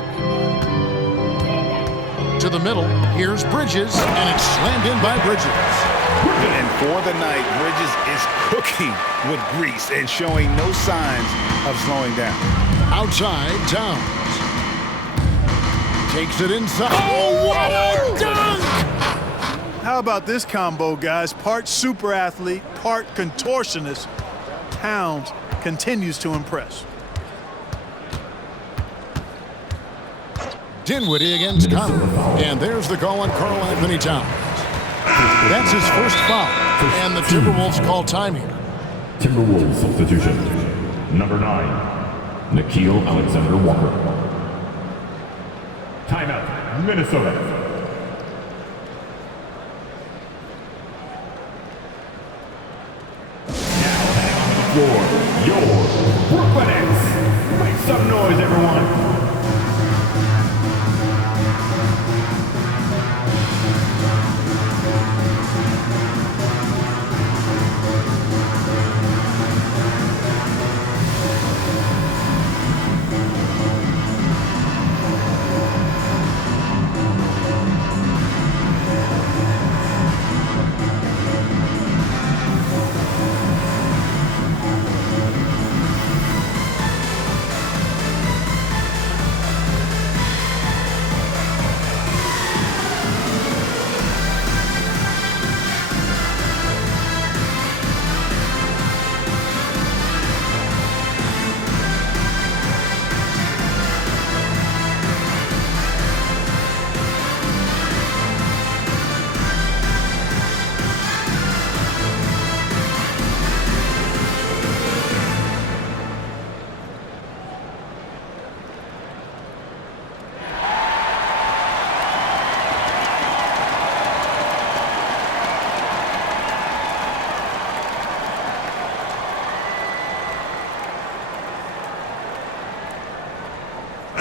To the middle, here's Bridges, and it's slammed in by Bridges. And for the night, Bridges is cooking with grease and showing no signs of slowing down. Outside, Towns. Takes it inside. Oh, what a dunk! How about this combo, guys? Part super athlete, part contortionist. Towns continues to impress. Dinwiddie against Conley. And there's the call on Karl Anthony Towns. That's his first foul. And the Timberwolves call time here. Timberwolves substitution. Number 9, Mikal Alexander-Walker. Timeout, Minnesota. For your Brooklyn Nets. Make some noise, everyone.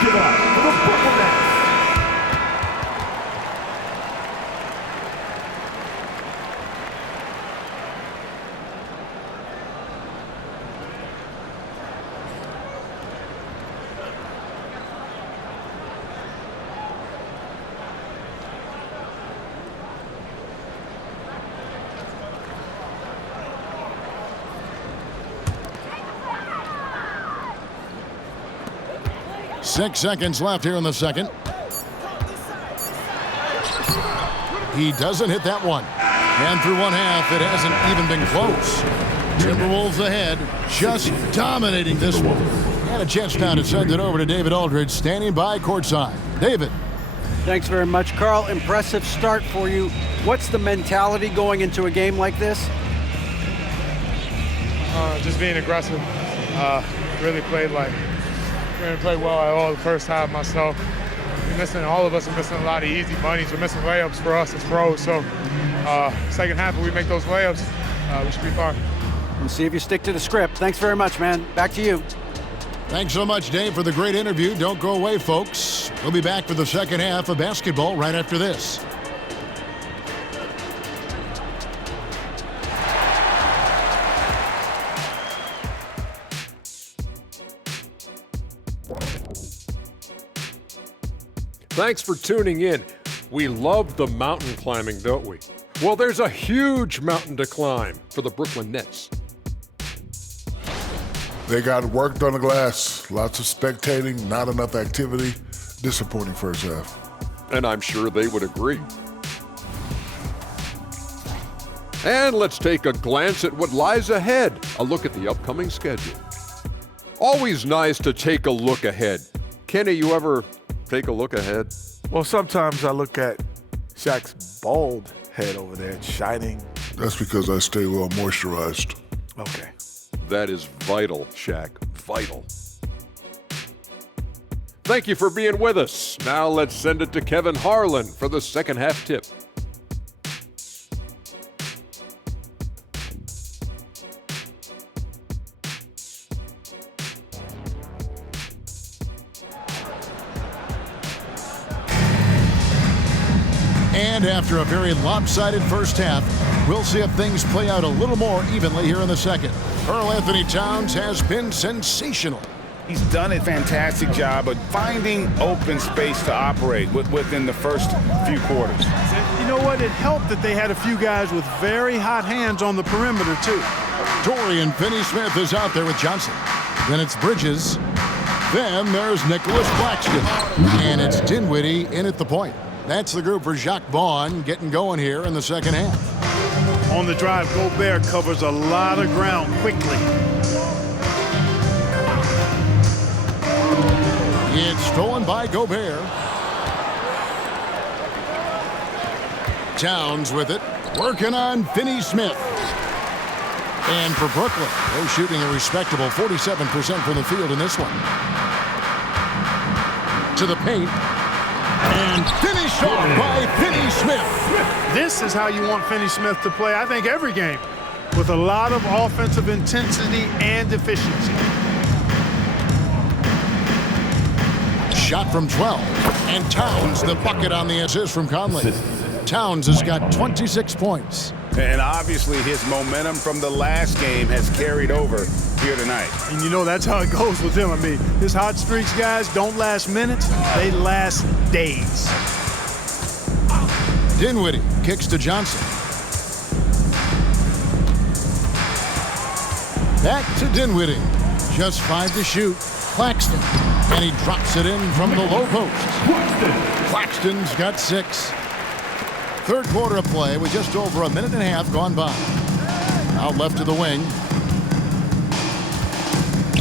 Give it up for the Brooklyn Nets. Six seconds left here in the second. He doesn't hit that one. And through one half, it hasn't even been close. Timberwolves ahead, just dominating this one. And a chance now to send it over to David Aldridge, standing by courtside. David. Thanks very much, Carl. Impressive start for you. What's the mentality going into a game like this? Just being aggressive. Really played like we're going to play well at all the first half myself. All of us are missing a lot of easy bunnies. We're missing layups for us as pros. So second half, if we make those layups, we should be fine. We'll see if you stick to the script. Thanks very much, man. Back to you. Thanks so much, Dave, for the great interview. Don't go away, folks. We'll be back for the second half of basketball right after this. Thanks for tuning in. We love the mountain climbing, don't we? Well, there's a huge mountain to climb for the Brooklyn Nets. They got worked on the glass. Lots of spectating, not enough activity. Disappointing first half. And I'm sure they would agree. And let's take a glance at what lies ahead. A look at the upcoming schedule. Always nice to take a look ahead. Kenny, you ever take a look ahead? Well, sometimes I look at Shaq's bald head over there. It's shining. That's because I stay well moisturized. Okay. That is vital, Shaq. Vital. Thank you for being with us. Now let's send it to Kevin Harlan for the second half tip. And after a very lopsided first half, we'll see if things play out a little more evenly here in the second. Karl Anthony Towns has been sensational. He's done a fantastic job of finding open space to operate within the first few quarters. You know what? It helped that they had a few guys with very hot hands on the perimeter, too. Dorian Finney-Smith is out there with Johnson. Then it's Bridges. Then there's Nicholas Claxton. And it's Dinwiddie in at the point. That's the group for Jacques Vaughn getting going here in the second half. On the drive, Gobert covers a lot of ground quickly. It's stolen by Gobert. Towns with it, working on Finney-Smith. And for Brooklyn, they're shooting a respectable 47% from the field in this one. To the paint. And finished off by Finney-Smith. This is how you want Finney-Smith to play, I think, every game, with a lot of offensive intensity and efficiency. Shot from 12. And Towns the bucket on the assist from Conley. Towns has got 26 points. And obviously his momentum from the last game has carried over here tonight. And you know that's how it goes with him. I mean, his hot streaks, guys, don't last minutes. They last days. Dinwiddie kicks to Johnson. Back to Dinwiddie. Just 5 to shoot. Claxton. And he drops it in from the low post. Claxton's got 6. Third quarter of play with just over a minute and a half gone by. Out left to the wing.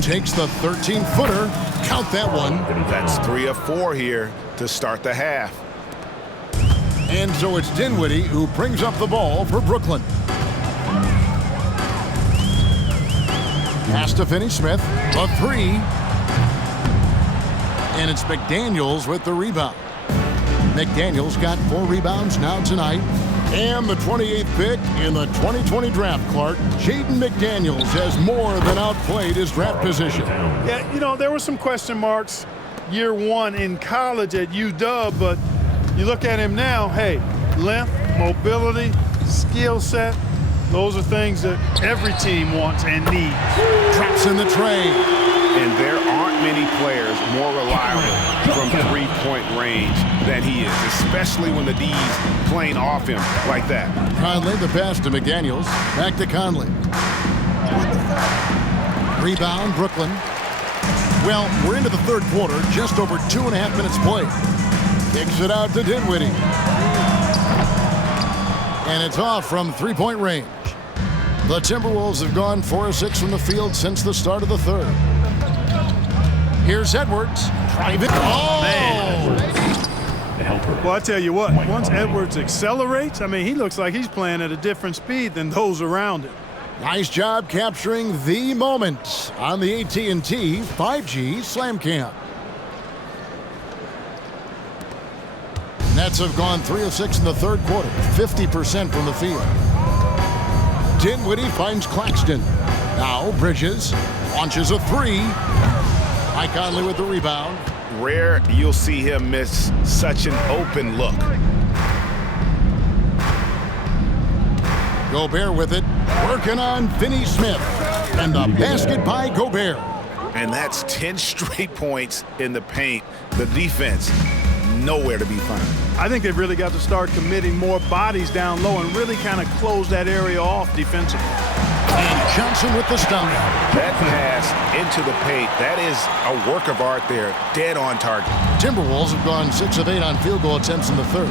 Takes the 13-footer. Count that one. That's 3 of 4 here to start the half. And so it's Dinwiddie who brings up the ball for Brooklyn. Pass to Finney-Smith. A 3. And it's McDaniels with the rebound. McDaniels got 4 rebounds now tonight. And the 28th pick in the 2020 draft, Clark. Jaden McDaniels has more than outplayed his draft position. Yeah, you know, there were some question marks year 1 in college at UW, but you look at him now, hey, length, mobility, skill set, those are things that every team wants and needs. Traps in the tray. And there aren't many players more reliable from three-point range than he is, especially when the D's playing off him like that. Conley, the pass to McDaniels. Back to Conley. Rebound, Brooklyn. Well, we're into the third quarter, just over 2.5 minutes played. Kicks it out to Dinwiddie. And it's off from three-point range. The Timberwolves have gone 4 of 6 from the field since the start of the third. Here's Edwards. Drive it. Oh! Man. Well, I tell you what, once Edwards accelerates, I mean, he looks like he's playing at a different speed than those around him. Nice job capturing the moment on the AT&T 5G Slam Cam. Nets have gone 3 of 6 in the third quarter, 50% from the field. Dinwiddie finds Claxton. Now Bridges launches a 3. Mike Conley with the rebound. Rare you'll see him miss such an open look. Gobert with it, working on Finney Smith. And the basket by Gobert. And that's 10 straight points in the paint. The defense, nowhere to be found. I think they've really got to start committing more bodies down low and really kind of close that area off defensively. And Johnson with the stomach. That pass into the paint, that is a work of art there, dead on target. Timberwolves have gone 6 of 8 on field goal attempts in the third.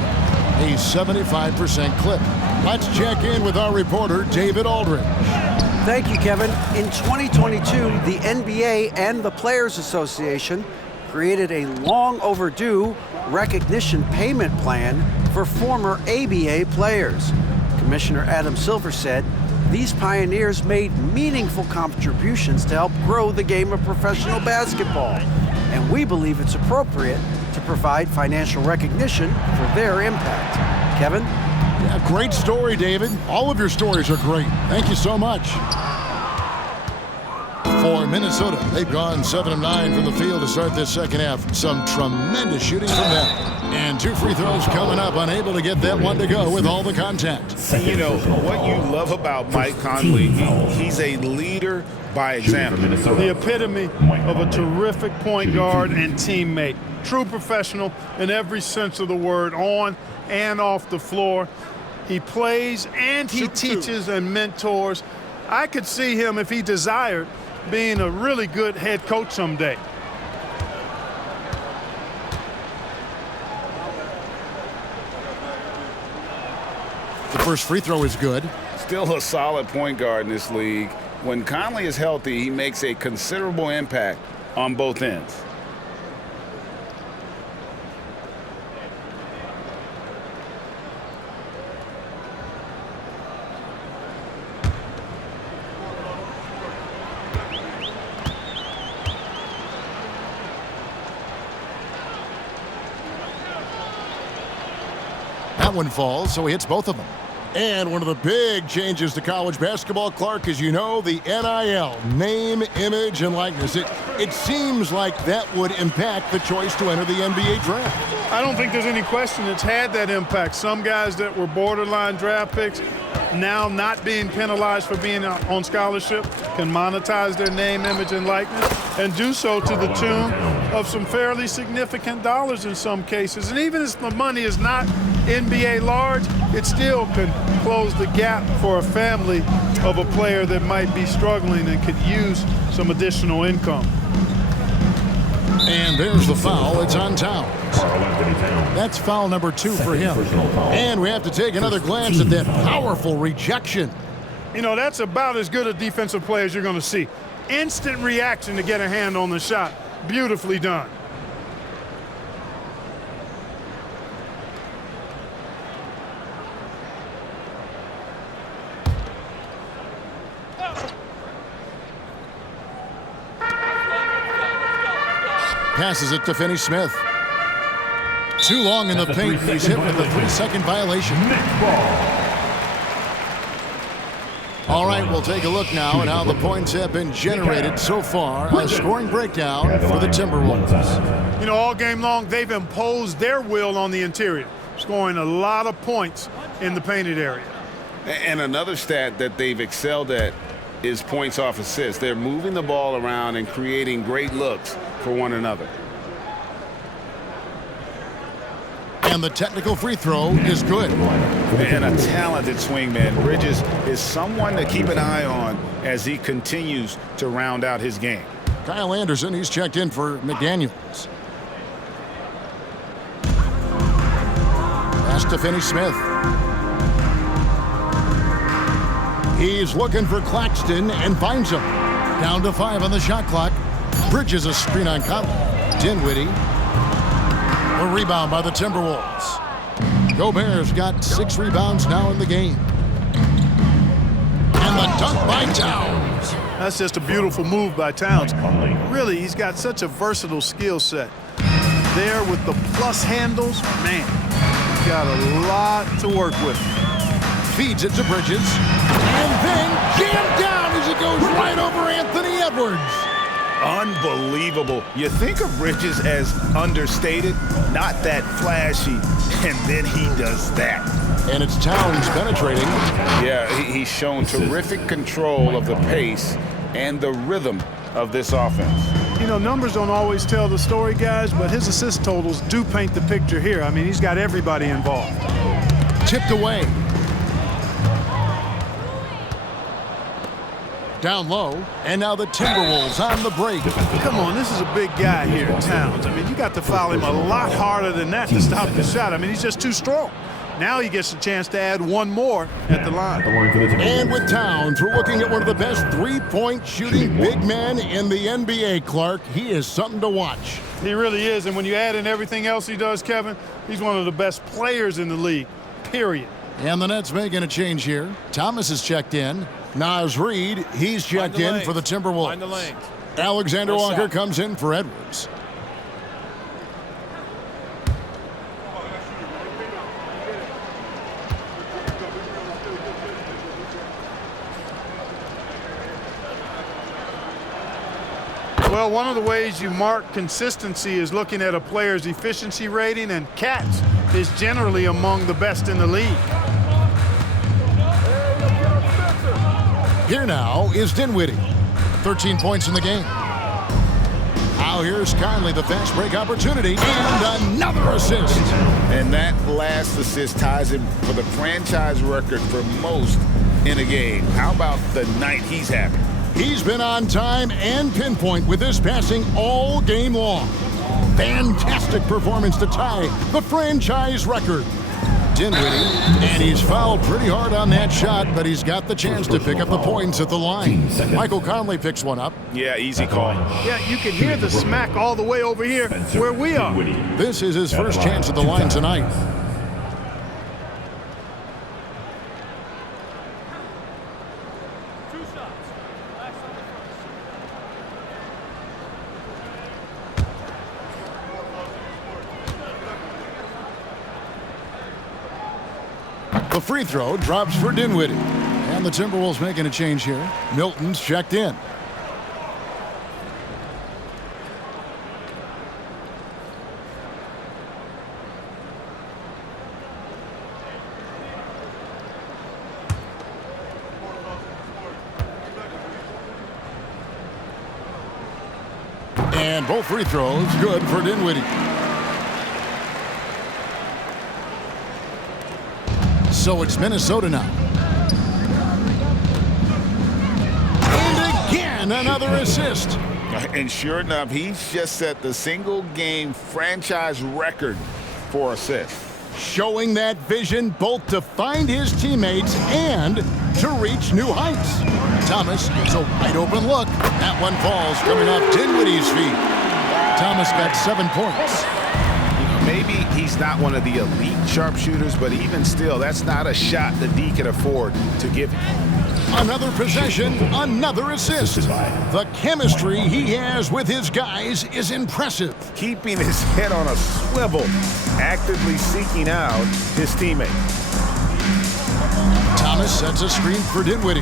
A 75% clip. Let's check in with our reporter, David Aldridge. Thank you, Kevin. In 2022, the NBA and the Players Association created a long overdue recognition payment plan for former ABA players. Commissioner Adam Silver said these pioneers made meaningful contributions to help grow the game of professional basketball, and we believe it's appropriate to provide financial recognition for their impact. Kevin? Yeah, great story, David. All of your stories are great. Thank you so much. For Minnesota, they've gone 7 of 9 from the field to start this second half. Some tremendous shooting from them. And 2 free throws coming up, unable to get that one to go with all the contact. You know, what you love about Mike Conley, he's a leader by example. The epitome of a terrific point guard and teammate. True professional in every sense of the word, on and off the floor. He plays and he teaches and mentors. I could see him, if he desired, being a really good head coach someday. The first free throw is good. Still a solid point guard in this league. When Conley is healthy, he makes a considerable impact on both ends. That one falls, so he hits both of them. And one of the big changes to college basketball, Clark, is, you know, the NIL, name, image, and likeness. It seems like that would impact the choice to enter the NBA draft. I don't think there's any question it's had that impact. Some guys that were borderline draft picks now not being penalized for being on scholarship can monetize their name, image, and likeness and do so to the tune of some fairly significant dollars in some cases. And even if the money is not NBA large, it still can close the gap for a family of a player that might be struggling and could use some additional income. And there's the foul. It's on Towns. That's foul number 2 for him. And we have to take another glance at that powerful rejection. You know, that's about as good a defensive play as you're going to see. Instant reaction to get a hand on the shot. Beautifully done. Passes it to Finney Smith. Too long in the paint. He's hit with a 3-second violation. All right, we'll take a look now at how the points have been generated so far. A scoring breakdown for the Timberwolves. You know, all game long, they've imposed their will on the interior, scoring a lot of points in the painted area. And another stat that they've excelled at is points off assists. They're moving the ball around and creating great looks for one another. And the technical free throw is good. And a talented swingman. Bridges is someone to keep an eye on as he continues to round out his game. Kyle Anderson, he's checked in for McDaniels. Pass to Finney Smith. He's looking for Claxton and finds him. Down to 5 on the shot clock. Bridges a screen on Conley. Dinwiddie. A rebound by the Timberwolves. Gobert's got 6 rebounds now in the game. And the dunk by Towns. That's just a beautiful move by Towns. Really, he's got such a versatile skill set. There with the plus handles, man, he's got a lot to work with. Feeds it to Bridges. And then jammed down as it goes right over Anthony Edwards. Unbelievable. You think of Bridges as understated, not that flashy, and then he does that. And it's Towns penetrating. Yeah, he's shown terrific control of the pace and the rhythm of this offense. You know, numbers don't always tell the story, guys, but his assist totals do paint the picture here. I mean, he's got everybody involved. Tipped away. Down low, and now the Timberwolves on the break. Come on, this is a big guy here, Towns. I mean, you got to foul him a lot harder than that to stop the shot. I mean, he's just too strong. Now he gets a chance to add one more at the line. And with Towns, we're looking at one of the best three-point shooting big men in the NBA, Clark. He is something to watch. He really is, and when you add in everything else he does, Kevin, he's one of the best players in the league, period. And the Nets making a change here. Thomas is checked in. Naz Reid, he's checked in for the Timberwolves. Alexander Walker comes in for Edwards. Well, one of the ways you mark consistency is looking at a player's efficiency rating, and Katz is generally among the best in the league. Here now is Dinwiddie. 13 points in the game. Now here's Conley, the fast break opportunity, and another assist. And that last assist ties him for the franchise record for most in a game. How about the night he's having? He's been on time and pinpoint with his passing all game long. Fantastic performance to tie the franchise record. Dinwiddie, and he's fouled pretty hard on that shot, but he's got the chance to pick up the points at the line. Michael Conley picks one up. Yeah, easy call. Yeah, you can hear the smack all the way over here where we are. This is his first chance at the line tonight. The free throw drops for Dinwiddie. And the Timberwolves making a change here. Milton's checked in. And both free throws good for Dinwiddie. So it's Minnesota now. And again, another assist. And sure enough, he's just set the single-game franchise record for assists. Showing that vision both to find his teammates and to reach new heights. Thomas gets a wide-open look. That one falls coming off Dinwiddie's feet. Thomas got 7 points. Maybe he's not one of the elite sharpshooters, but even still, that's not a shot that D can afford to give him. Another possession, another assist. The chemistry he has with his guys is impressive. Keeping his head on a swivel, actively seeking out his teammate. Thomas sets a screen for Dinwiddie.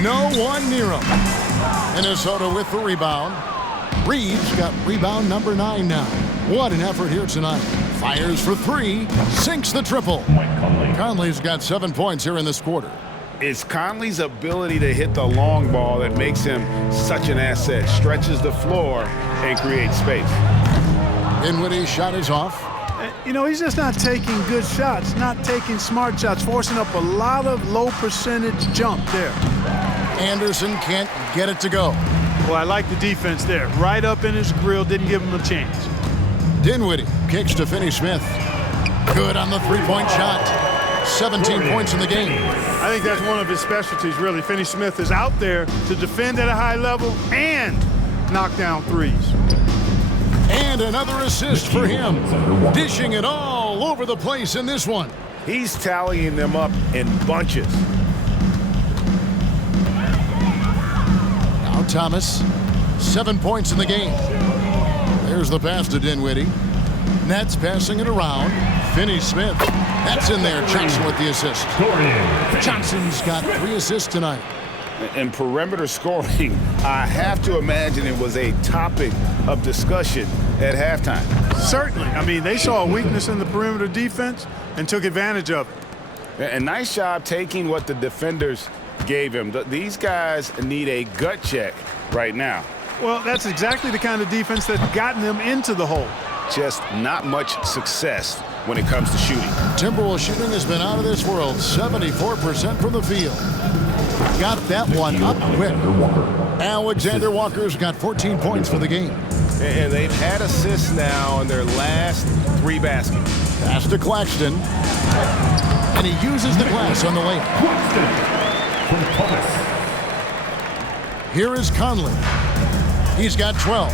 No one near him. Minnesota with the rebound. Reeves got rebound number 9 now. What an effort here tonight. Fires for 3, sinks the triple. Conley's got 7 points here in this quarter. It's Conley's ability to hit the long ball that makes him such an asset. Stretches the floor and creates space. Dinwiddie's shot is off. You know, he's just not taking good shots, not taking smart shots, forcing up a lot of low percentage jump there. Anderson can't get it to go. Well, I like the defense there. Right up in his grill, didn't give him a chance. Dinwiddie kicks to Finney-Smith. Good on the three-point shot. 17 points in the game. I think that's one of his specialties, really. Finney-Smith is out there to defend at a high level and knock down threes. And another assist for him. Dishing it all over the place in this one. He's tallying them up in bunches. Now Thomas, 7 points in the game. There's the pass to Dinwiddie. Nets passing it around. Finney-Smith. That's in there. Johnson with the assist. Johnson's got 3 assists tonight. And perimeter scoring, I have to imagine it was a topic of discussion at halftime. Certainly. I mean, they saw a weakness in the perimeter defense and took advantage of it. And nice job taking what the defenders gave him. These guys need a gut check right now. Well, that's exactly the kind of defense that's gotten them into the hole. Just not much success when it comes to shooting. Timberwolves shooting has been out of this world. 74% from the field. Got that one up quick. Alexander Walker's got 14 points for the game. And they've had assists now on their last 3 baskets. Pass to Claxton. And he uses the glass on the layup. Here is Conley. He's got 12.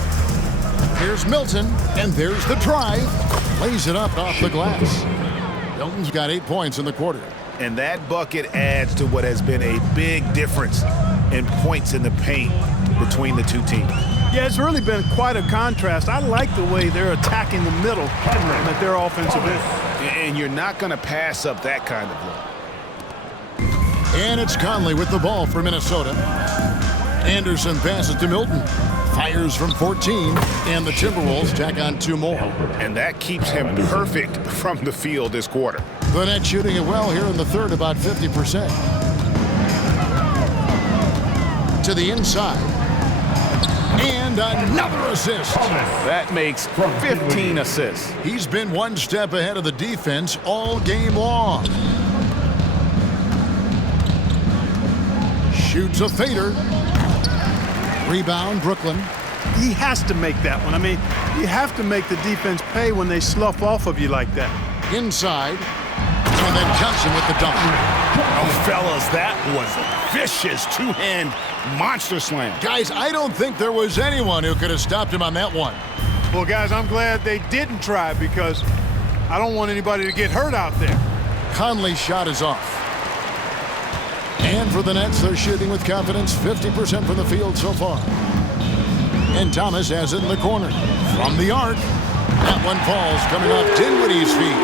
Here's Milton, and there's the drive. Lays it up off the glass. Milton's got 8 points in the quarter. And that bucket adds to what has been a big difference in points in the paint between the two teams. Yeah, it's really been quite a contrast. I like the way they're attacking the middle at their offensive end. And you're not going to pass up that kind of look. And it's Conley with the ball for Minnesota. Anderson passes to Milton. Fires from 14, and the Timberwolves tack on 2 more. And that keeps him perfect from the field this quarter. The Nets shooting it well here in the third, about 50%. To the inside. And another assist. That makes 15 assists. He's been one step ahead of the defense all game long. Shoots a fader. Rebound, Brooklyn. He has to make that one. I mean, you have to make the defense pay when they slough off of you like that. Inside. And then Johnson with the dunk. Oh, fellas, that was a vicious 2-hand monster slam. Guys, I don't think there was anyone who could have stopped him on that one. Well, guys, I'm glad they didn't try because I don't want anybody to get hurt out there. Conley's shot is off. And for the Nets, they're shooting with confidence, 50% from the field so far. And Thomas has it in the corner. From the arc, that one falls, coming off Dinwiddie's feet.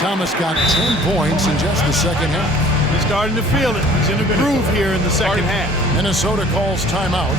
Thomas got 10 points in just the second half. He's starting to feel it. He's in a groove here in the second half. Minnesota calls timeout.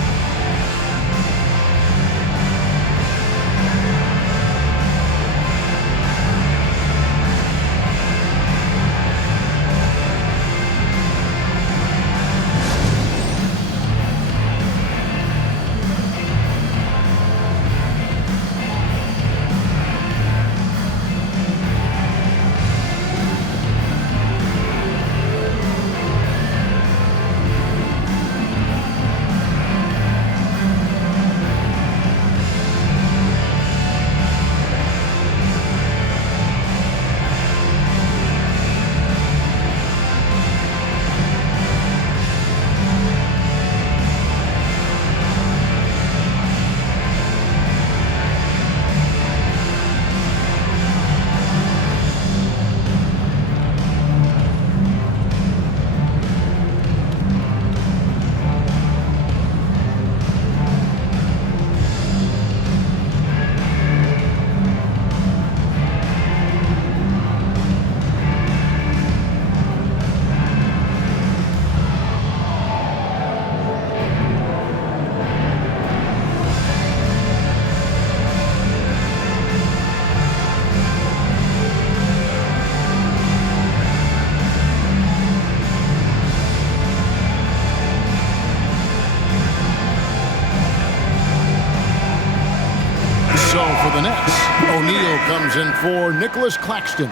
So for the Nets, O'Neal comes in for Nicholas Claxton.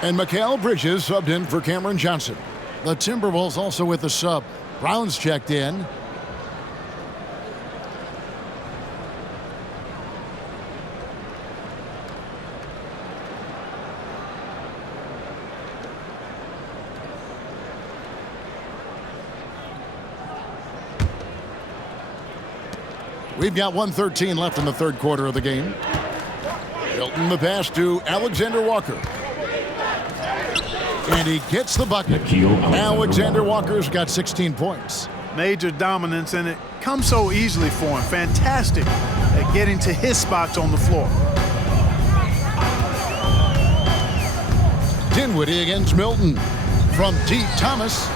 And Mikal Bridges subbed in for Cameron Johnson. The Timberwolves also with the sub. Brown's checked in. We've got 1:13 left in the third quarter of the game. Hilton the pass to Alexander Walker. And he gets the bucket. Alexander Walker's got 16 points. Major dominance, and it comes so easily for him. Fantastic at getting to his spots on the floor. Dinwiddie against Milton. From deep, Thomas.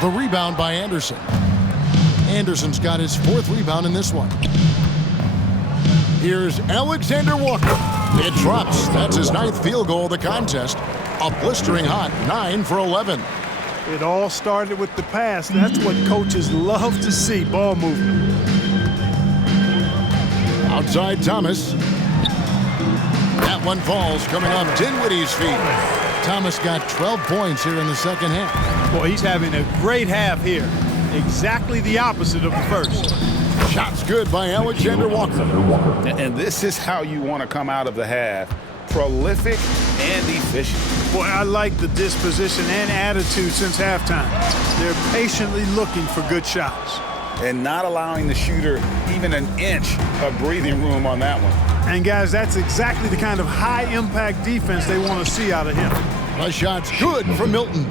The rebound by Anderson. Anderson's got his 4th rebound in this one. Here's Alexander Walker. It drops. That's his 9th field goal of the contest. A blistering hot 9 for 11. It all started with the pass. That's what coaches love to see, ball movement. Outside Thomas. That one falls, coming off Dinwiddie's feet. Thomas got 12 points here in the second half. Boy, he's having a great half here. Exactly the opposite of the first. Shots good by Alexander Walker. And this is how you want to come out of the half. Prolific and efficient. Boy, I like the disposition and attitude since halftime. They're patiently looking for good shots. And not allowing the shooter even an inch of breathing room on that one. And guys, that's exactly the kind of high-impact defense they want to see out of him. The shot's good for Milton.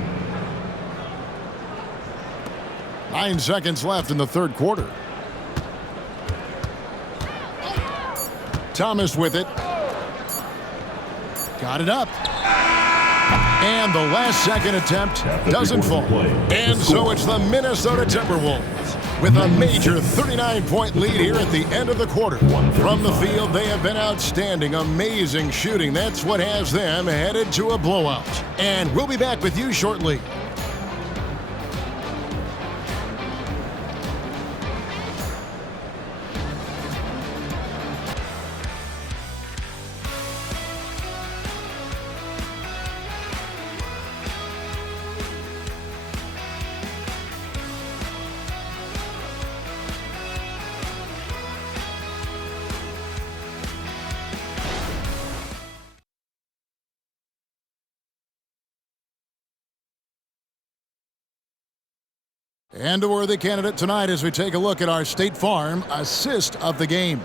9 seconds left in the third quarter. Thomas with it. Got it up. And the last second attempt doesn't fall. And so it's the Minnesota Timberwolves with a major 39-point lead here at the end of the quarter. From the field, they have been outstanding. Amazing shooting. That's what has them headed to a blowout. And we'll be back with you shortly. And a worthy candidate tonight as we take a look at our State Farm assist of the game.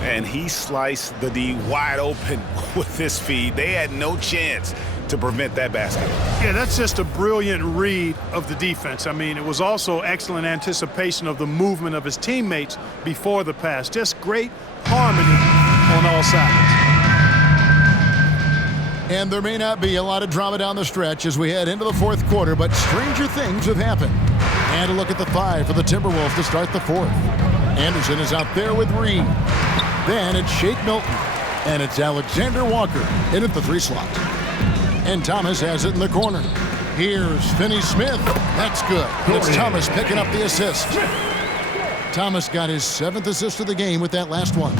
And he sliced the D wide open with his feed. They had no chance to prevent that basket. Yeah, that's just a brilliant read of the defense. I mean, it was also excellent anticipation of the movement of his teammates before the pass. Just great harmony on all sides. And there may not be a lot of drama down the stretch as we head into the fourth quarter, but stranger things have happened. And a look at the 5 for the Timberwolves to start the fourth. Anderson is out there with Reed. Then it's Shake Milton. And it's Alexander Walker in at the 3 slot. And Thomas has it in the corner. Here's Finney-Smith. That's good. It's Thomas picking up the assist. Thomas got his 7th assist of the game with that last one.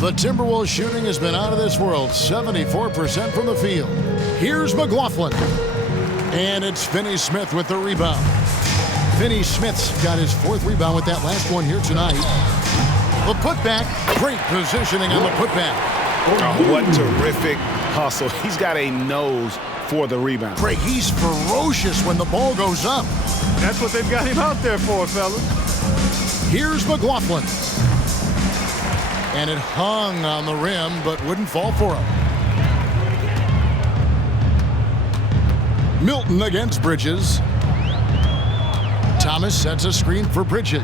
The Timberwolves shooting has been out of this world, 74% from the field. Here's McLaughlin. And it's Finney-Smith with the rebound. Finney-Smith's got his 4th rebound with that last one here tonight. The putback, great positioning on the putback. Oh, what terrific hustle. He's got a nose for the rebound. Craig, he's ferocious when the ball goes up. That's what they've got him out there for, fellas. Here's McLaughlin. And it hung on the rim, but wouldn't fall for him. Milton against Bridges. Thomas sets a screen for Bridges.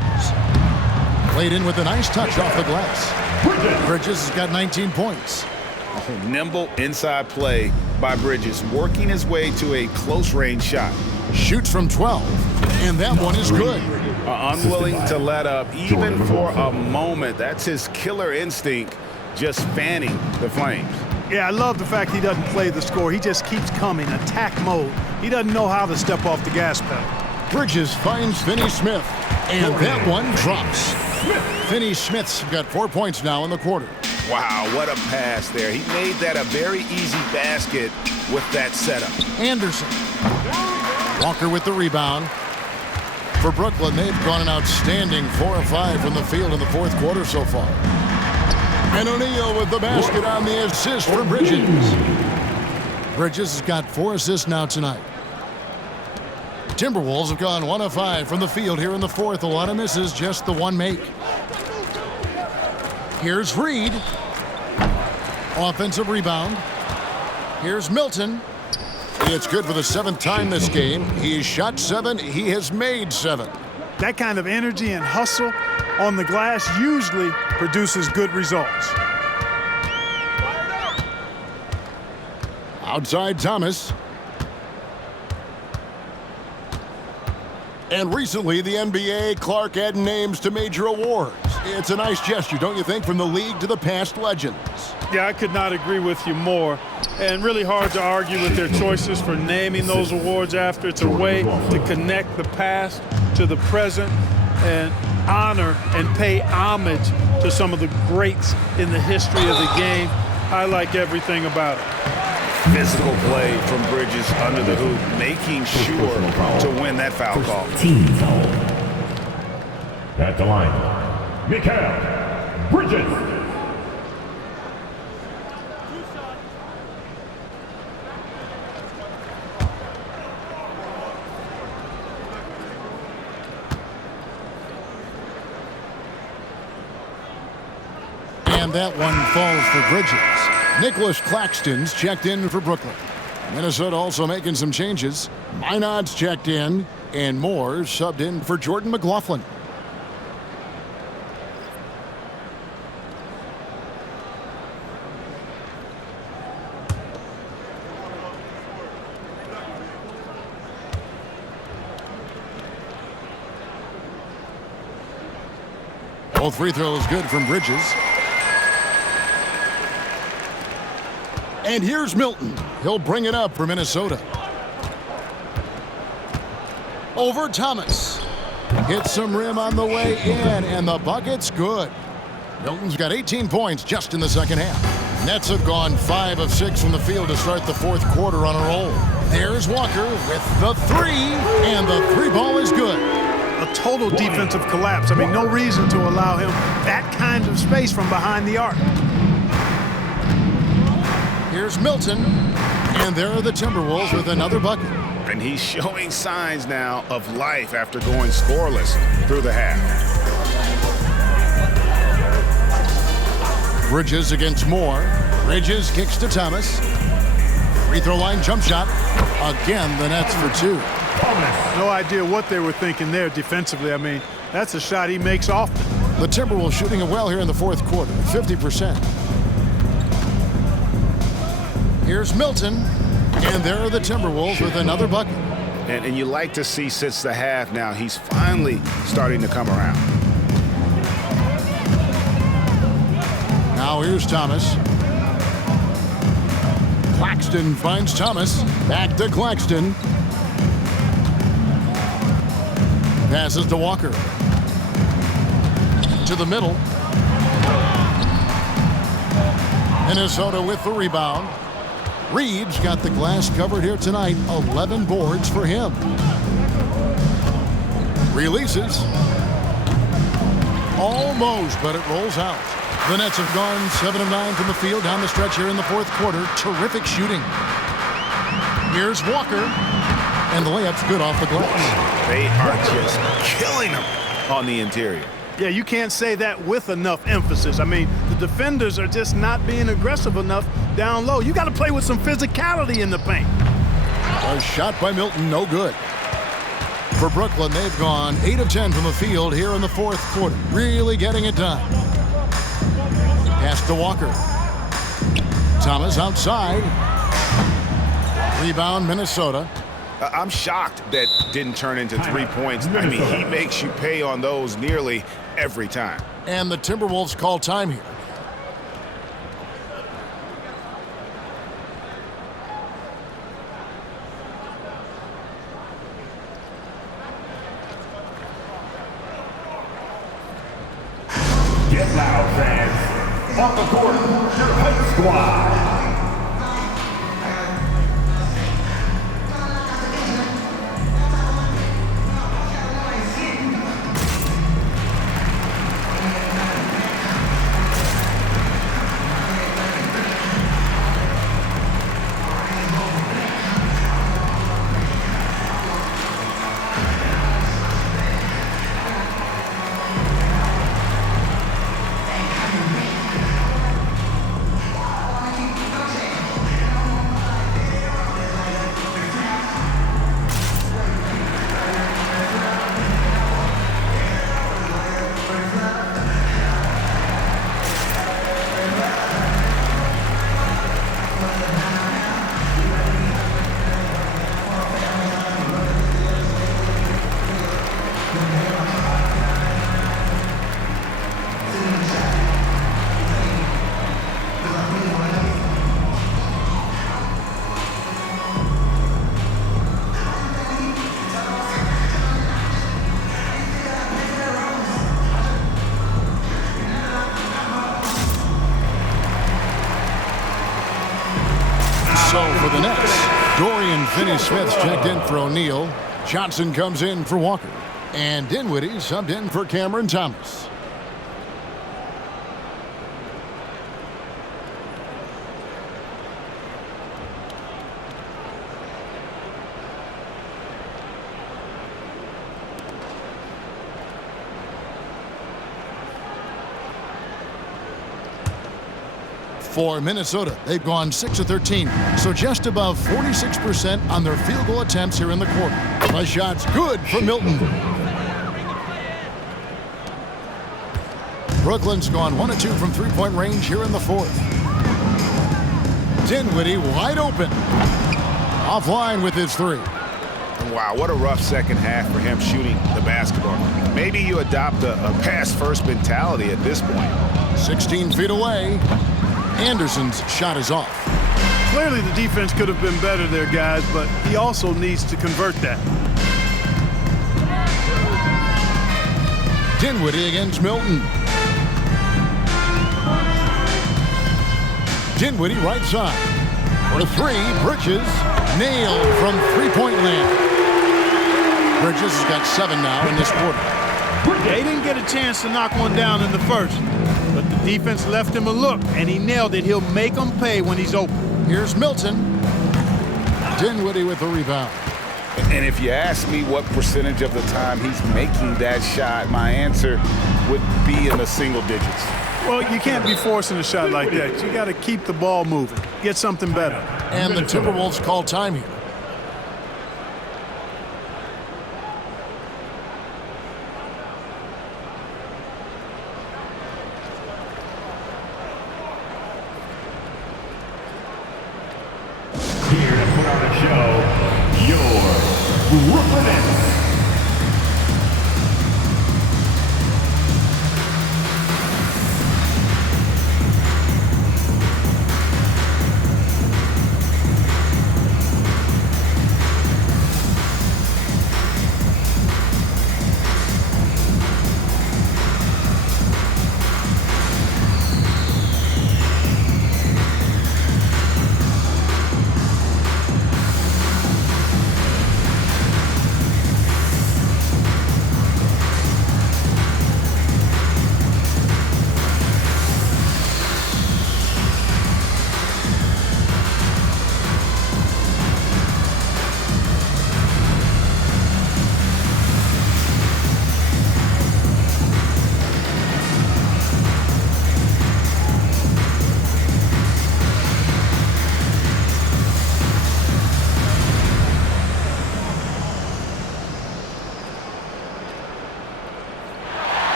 Played in with a nice touch off the glass. Bridges has got 19 points. Oh, nimble inside play by Bridges, working his way to a close-range shot. Shoots from 12, and that one is good. Unwilling to let up, even for a moment. That's his killer instinct, just fanning the flames. Yeah, I love the fact he doesn't play the score. He just keeps coming, attack mode. He doesn't know how to step off the gas pedal. Bridges finds Finney-Smith, and that one drops. Finney-Smith's got 4 points now in the quarter. Wow, what a pass there. He made that a very easy basket with that setup. Anderson. Walker with the rebound. For Brooklyn, they've gone an outstanding 4 of 5 from the field in the fourth quarter so far. And O'Neal with the basket on the assist for Bridges. Bridges has got 4 assists now tonight. Timberwolves have gone 1 of 5 from the field here in the fourth. A lot of misses, just the one make. Here's Reed. Offensive rebound. Here's Milton. It's good for the 7th time this game. He's shot 7. He has made 7. That kind of energy and hustle on the glass usually produces good results. Outside Thomas. And recently, the NBA, Clark added names to major awards. It's a nice gesture, don't you think, from the league to the past legends? Yeah, I could not agree with you more. And really hard to argue with their choices for naming those awards after. It's a way to connect the past to the present and honor and pay homage to some of the greats in the history of the game. I like everything about it. Physical play from Bridges under the hoop, making sure to win that foul call. Team foul. At the line, Mikal Bridges. And that one falls for Bridges. Nicholas Claxton's checked in for Brooklyn. Minnesota also making some changes. Minod's checked in, and Moore subbed in for Jordan McLaughlin. Both free throws good from Bridges. And here's Milton. He'll bring it up for Minnesota. Over Thomas. Hits some rim on the way in, and the bucket's good. Milton's got 18 points just in the second half. Nets have gone 5 of 6 from the field to start the fourth quarter on a roll. There's Walker with the three, and the three ball is good. A total defensive collapse. I mean, no reason to allow him that kind of space from behind the arc. Here's Milton, and there are the Timberwolves with another bucket. And he's showing signs now of life after going scoreless through the half. Bridges against Moore. Bridges kicks to Thomas. Free throw line jump shot. Again, the Nets for two. No idea what they were thinking there defensively. I mean, that's a shot he makes often. The Timberwolves shooting it well here in the fourth quarter, 50%. Here's Milton, and there are the Timberwolves with another bucket. And you like to see since the half now, he's finally starting to come around. Now here's Thomas. Claxton finds Thomas. Back to Claxton. Passes to Walker. To the middle. Minnesota with the rebound. Reed's got the glass covered here tonight. 11 boards for him. Releases. Almost, but it rolls out. The Nets have gone 7 of 9 from the field down the stretch here in the fourth quarter. Terrific shooting. Here's Walker. And the layup's good off the glass. They are just killing them on the interior. Yeah, you can't say that with enough emphasis. I mean, the defenders are just not being aggressive enough down low. You got to play with some physicality in the paint. A shot by Milton, no good. For Brooklyn, they've gone 8 of 10 from the field here in the fourth quarter. Really getting it done. Pass to Walker. Thomas outside. Rebound, Minnesota. I'm shocked that didn't turn into 3 points. I mean, he makes you pay on those nearly every time. And the Timberwolves call time here. Get loud, fans. On the court, your Hype Squad. the Nets. Dorian Finney-Smith's checked in for O'Neal. Johnson comes in for Walker. And Dinwiddie subbed in for Cameron Thomas. For Minnesota, they've gone 6 of 13, so just above 46% on their field goal attempts here in the quarter. The shot's good for Milton. Brooklyn's gone 1 of 2 from three-point range here in the fourth. Dinwiddie wide open. Offline with his three. Wow, what a rough second half for him shooting the basketball. Maybe you adopt a pass-first mentality at this point. 16 feet away. Anderson's shot is off. Clearly the defense could have been better there, guys, but he also needs to convert that. Dinwiddie against Milton. Dinwiddie right side. For three, Bridges nailed from three-point land. Bridges has got 7 now in this quarter. They didn't get a chance to knock one down in the first, but the defense left him a look, and he nailed it. He'll make them pay when he's open. Here's Milton. Dinwiddie with the rebound. And if you ask me what percentage of the time he's making that shot, my answer would be in the single digits. Well, you can't be forcing a shot like that. You got to keep the ball moving. Get something better. And the Timberwolves call time here. Here to put on a show, your Brooklyn Nets.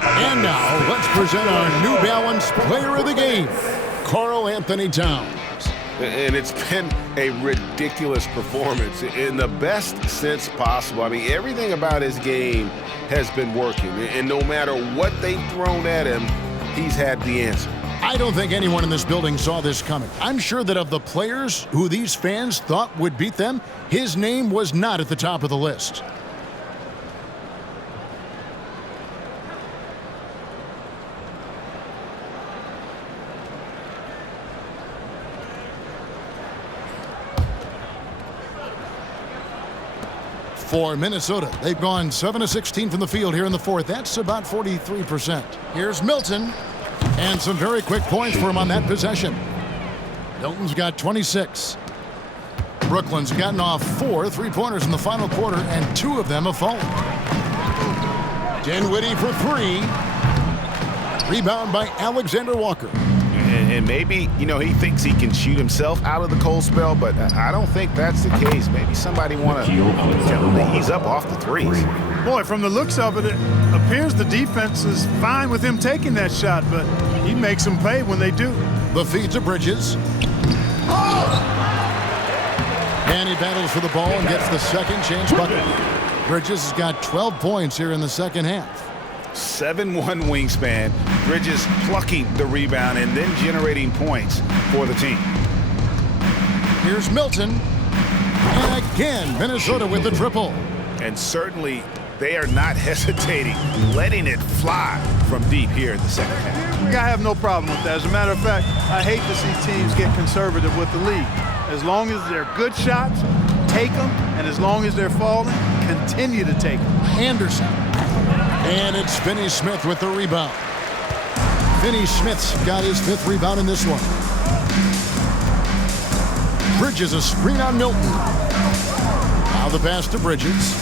And now, let's present our New Balance Player of the Game, Karl Anthony Towns. And it's been a ridiculous performance in the best sense possible. I mean, everything about his game has been working. And no matter what they've thrown at him, he's had the answer. I don't think anyone in this building saw this coming. I'm sure that of the players who these fans thought would beat them, his name was not at the top of the list. For Minnesota, they've gone 7 of 16 from the field here in the fourth. That's about 43%. Here's Milton, and some very quick points for him on that possession. Milton's got 26. Brooklyn's gotten off 4 three-pointers in the final quarter, and 2 of them have fallen. Dinwiddie for 3. Rebound by Alexander Walker. And maybe, you know, he thinks he can shoot himself out of the cold spell, but I don't think that's the case. Maybe somebody want to tell him that he's up off the threes. Boy, from the looks of it, it appears the defense is fine with him taking that shot, but he makes them pay when they do. The feed to Bridges. And he battles for the ball and gets the second chance bucket. Bridges has got 12 points here in the second half. 7'1" wingspan, Bridges plucking the rebound and then generating points for the team. Here's Milton. And again, Minnesota with the triple. And certainly they are not hesitating, letting it fly from deep here in the second half. I have no problem with that. As a matter of fact, I hate to see teams get conservative with the lead. As long as they're good shots, take them, and as long as they're falling, continue to take them. Anderson. And it's Finney Smith with the rebound. Finney Smith's got his 5th rebound in this one. Bridges a screen on Milton. Now the pass to Bridges.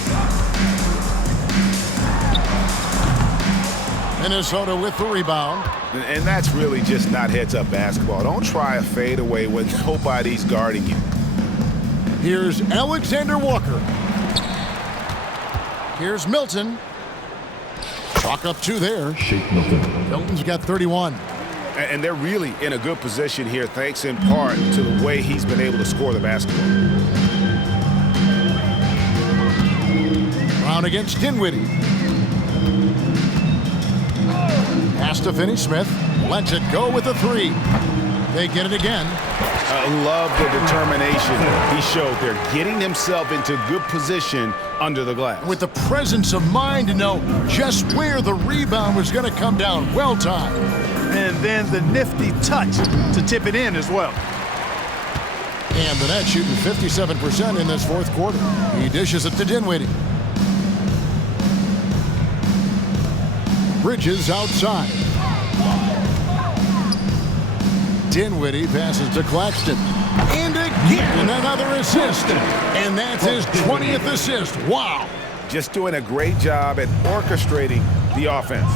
Minnesota with the rebound. And that's really just not heads-up basketball. Don't try a fadeaway when nobody's guarding you. Here's Alexander Walker. Here's Milton. Chalk up 2 there. Shake Milton. Milton's got 31. And they're really in a good position here, thanks in part to the way he's been able to score the basketball. Brown against Dinwiddie. Pass to Finney Smith. Lets it go with a 3. They get it again. I love the determination he showed there, getting himself into good position under the glass. With the presence of mind to know just where the rebound was going to come down. Well timed. And then the nifty touch to tip it in as well. And the net shooting 57% in this 4th quarter. He dishes it to Dinwiddie. Bridges outside. Dinwiddie passes to Claxton. And again, another assist. And that's his 20th assist. Wow. Just doing a great job at orchestrating the offense.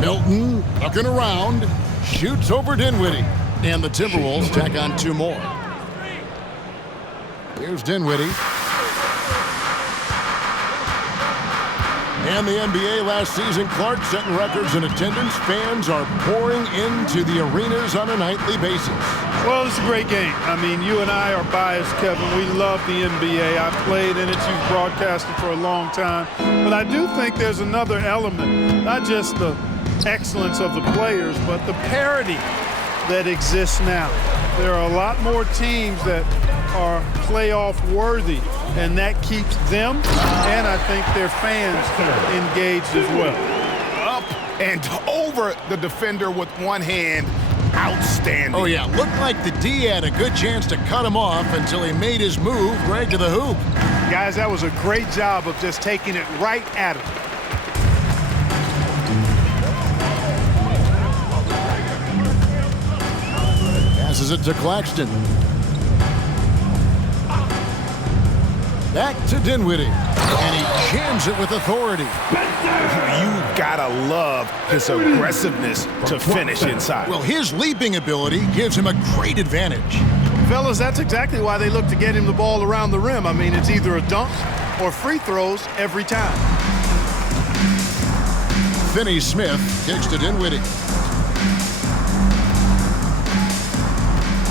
Milton looking around. Shoots over Dinwiddie. And the Timberwolves tack on 2 more. Here's Dinwiddie. And the NBA last season, Clark setting records in attendance. Fans are pouring into the arenas on a nightly basis. Well, it's a great game. I mean, you and I are biased, Kevin. We love the NBA. I played in it. You've broadcasted for a long time. But I do think there's another element, not just the excellence of the players, but the parity that exists now. There are a lot more teams that are playoff worthy, and that keeps them and I think their fans engaged as well. Up and over the defender with one hand. Outstanding. Oh, yeah. Looked like the D had a good chance to cut him off until he made his move right to the hoop. Guys, that was a great job of just taking it right at him. Passes it to Claxton. Back to Dinwiddie. And he jams it with authority. You gotta love his aggressiveness to finish inside. Well, his leaping ability gives him a great advantage. Fellas, that's exactly why they look to get him the ball around the rim. I mean, it's either a dunk or free throws every time. Finney Smith kicks to Dinwiddie.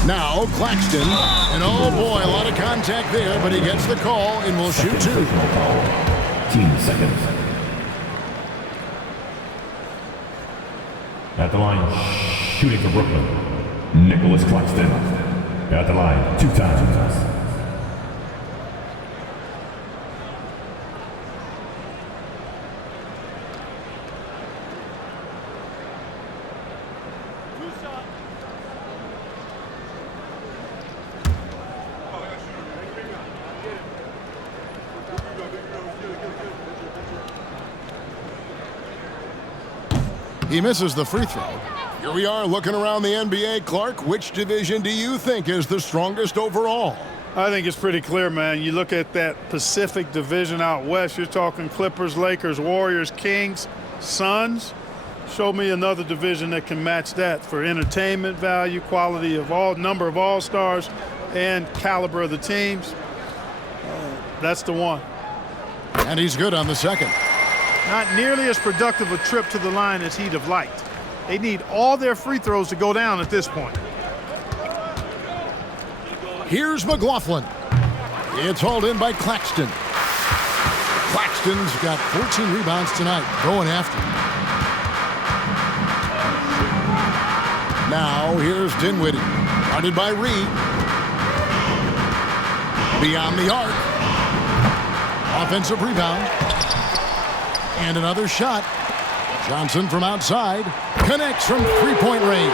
Now Claxton, and oh boy, a lot of contact there, but he gets the call and will shoot 2. 15 seconds. At the line, shooting for Brooklyn, Nicholas Claxton. At the line, 2 times. He misses the free throw. Here we are looking around the NBA. Clark, which division do you think is the strongest overall? I think it's pretty clear, man. You look at that Pacific division out west, you're talking Clippers, Lakers, Warriors, Kings, Suns. Show me another division that can match that for entertainment value, quality of number of all-stars, and caliber of the teams. That's the one. And he's good on the second. Not nearly as productive a trip to the line as he'd have liked. They need all their free throws to go down at this point. Here's McLaughlin. It's hauled in by Claxton. Claxton's got 14 rebounds tonight, going after him. Now here's Dinwiddie, guarded by Reed. Beyond the arc. Offensive rebound. And another shot. Johnson from outside. Connects from three-point range.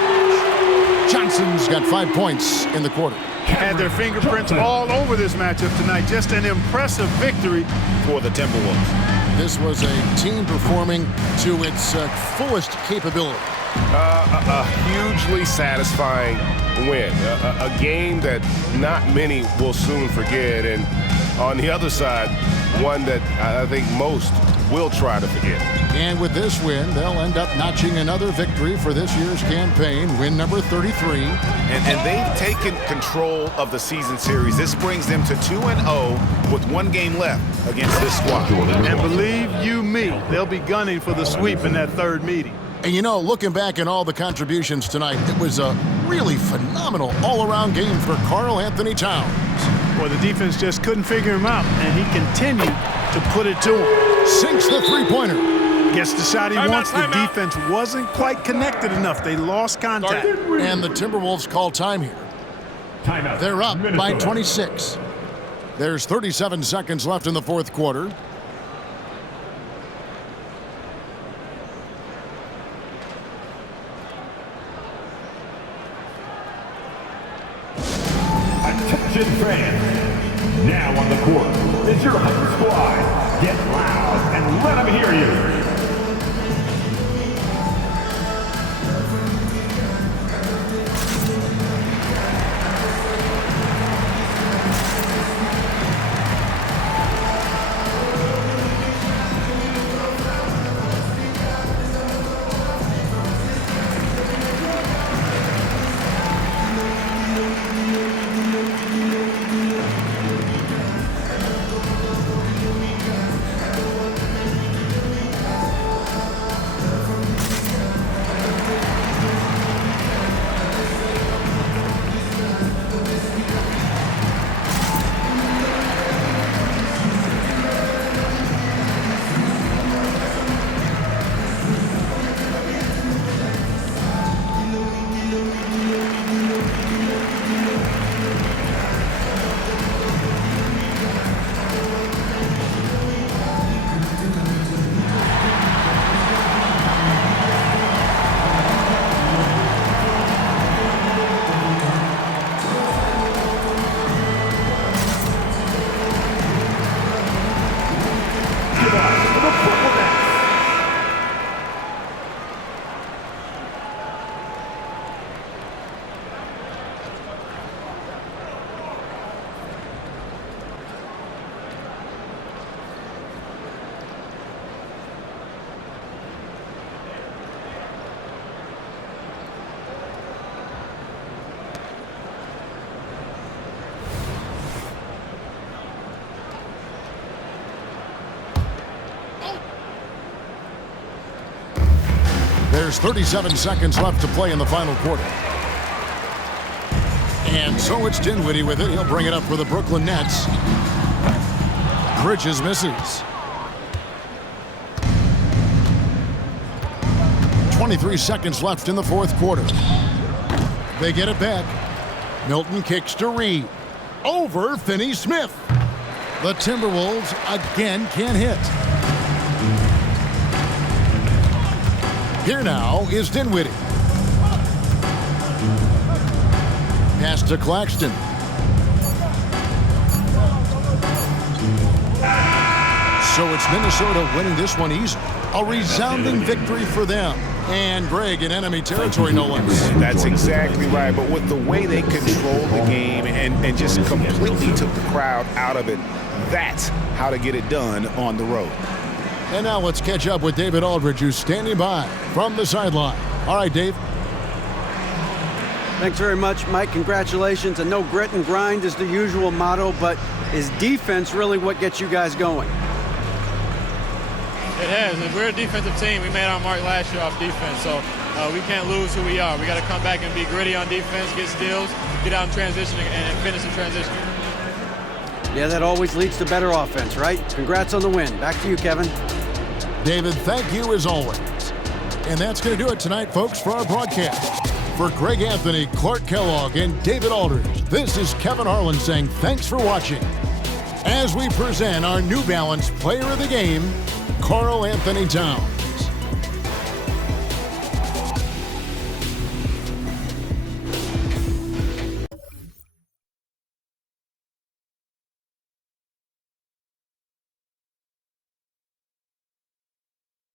Johnson's got 5 points in the quarter. Had their fingerprints all over this matchup tonight. Just an impressive victory for the Timberwolves. This was a team performing to its fullest capability. A hugely satisfying win. A game that not many will soon forget. And on the other side, one that I think most will try to forget. And with this win, they'll end up notching another victory for this year's campaign, win number 33. And they've taken control of the season series. This brings them to 2-0 with 1 game left against this squad. And believe you me, they'll be gunning for the sweep in that third meeting. And you know, looking back at all the contributions tonight, it was a really phenomenal all-around game for Karl Anthony Towns. Well, the defense just couldn't figure him out, and he continued to put it to him. Sinks the three-pointer. Gets the shot he wants. The defense wasn't quite connected enough. They lost contact. And the Timberwolves call time here. Timeout. They're up by 26. There's 37 seconds left in the fourth quarter. Attention fans, now on the court is your Hyper Squad. Get loud and let them hear you. There's 37 seconds left to play in the final quarter. And so it's Dinwiddie with it. He'll bring it up for the Brooklyn Nets. Bridges misses. 23 seconds left in the fourth quarter. They get it back. Milton kicks to Reed. Over Finney-Smith. The Timberwolves again can't hit. Here now is Dinwiddie. Pass to Claxton. So it's Minnesota winning this one easy. A resounding victory for them. And Greg in enemy territory, no less. That's exactly right. But with the way they controlled the game and just completely took the crowd out of it, that's how to get it done on the road. And now let's catch up with David Aldridge, who's standing by from the sideline. All right, Dave. Thanks very much, Mike. Congratulations. And no grit and grind is the usual motto, but is defense really what gets you guys going? It has. If we're a defensive team, we made our mark last year off defense, so we can't lose who we are. We got to come back and be gritty on defense, get steals, get out in transition, and finish the transition. Yeah, that always leads to better offense, right? Congrats on the win. Back to you, Kevin. David, thank you as always. And that's going to do it tonight, folks, for our broadcast. For Greg Anthony, Clark Kellogg, and David Aldridge, this is Kevin Harlan saying thanks for watching. As we present our New Balance Player of the Game, Karl Anthony Towns.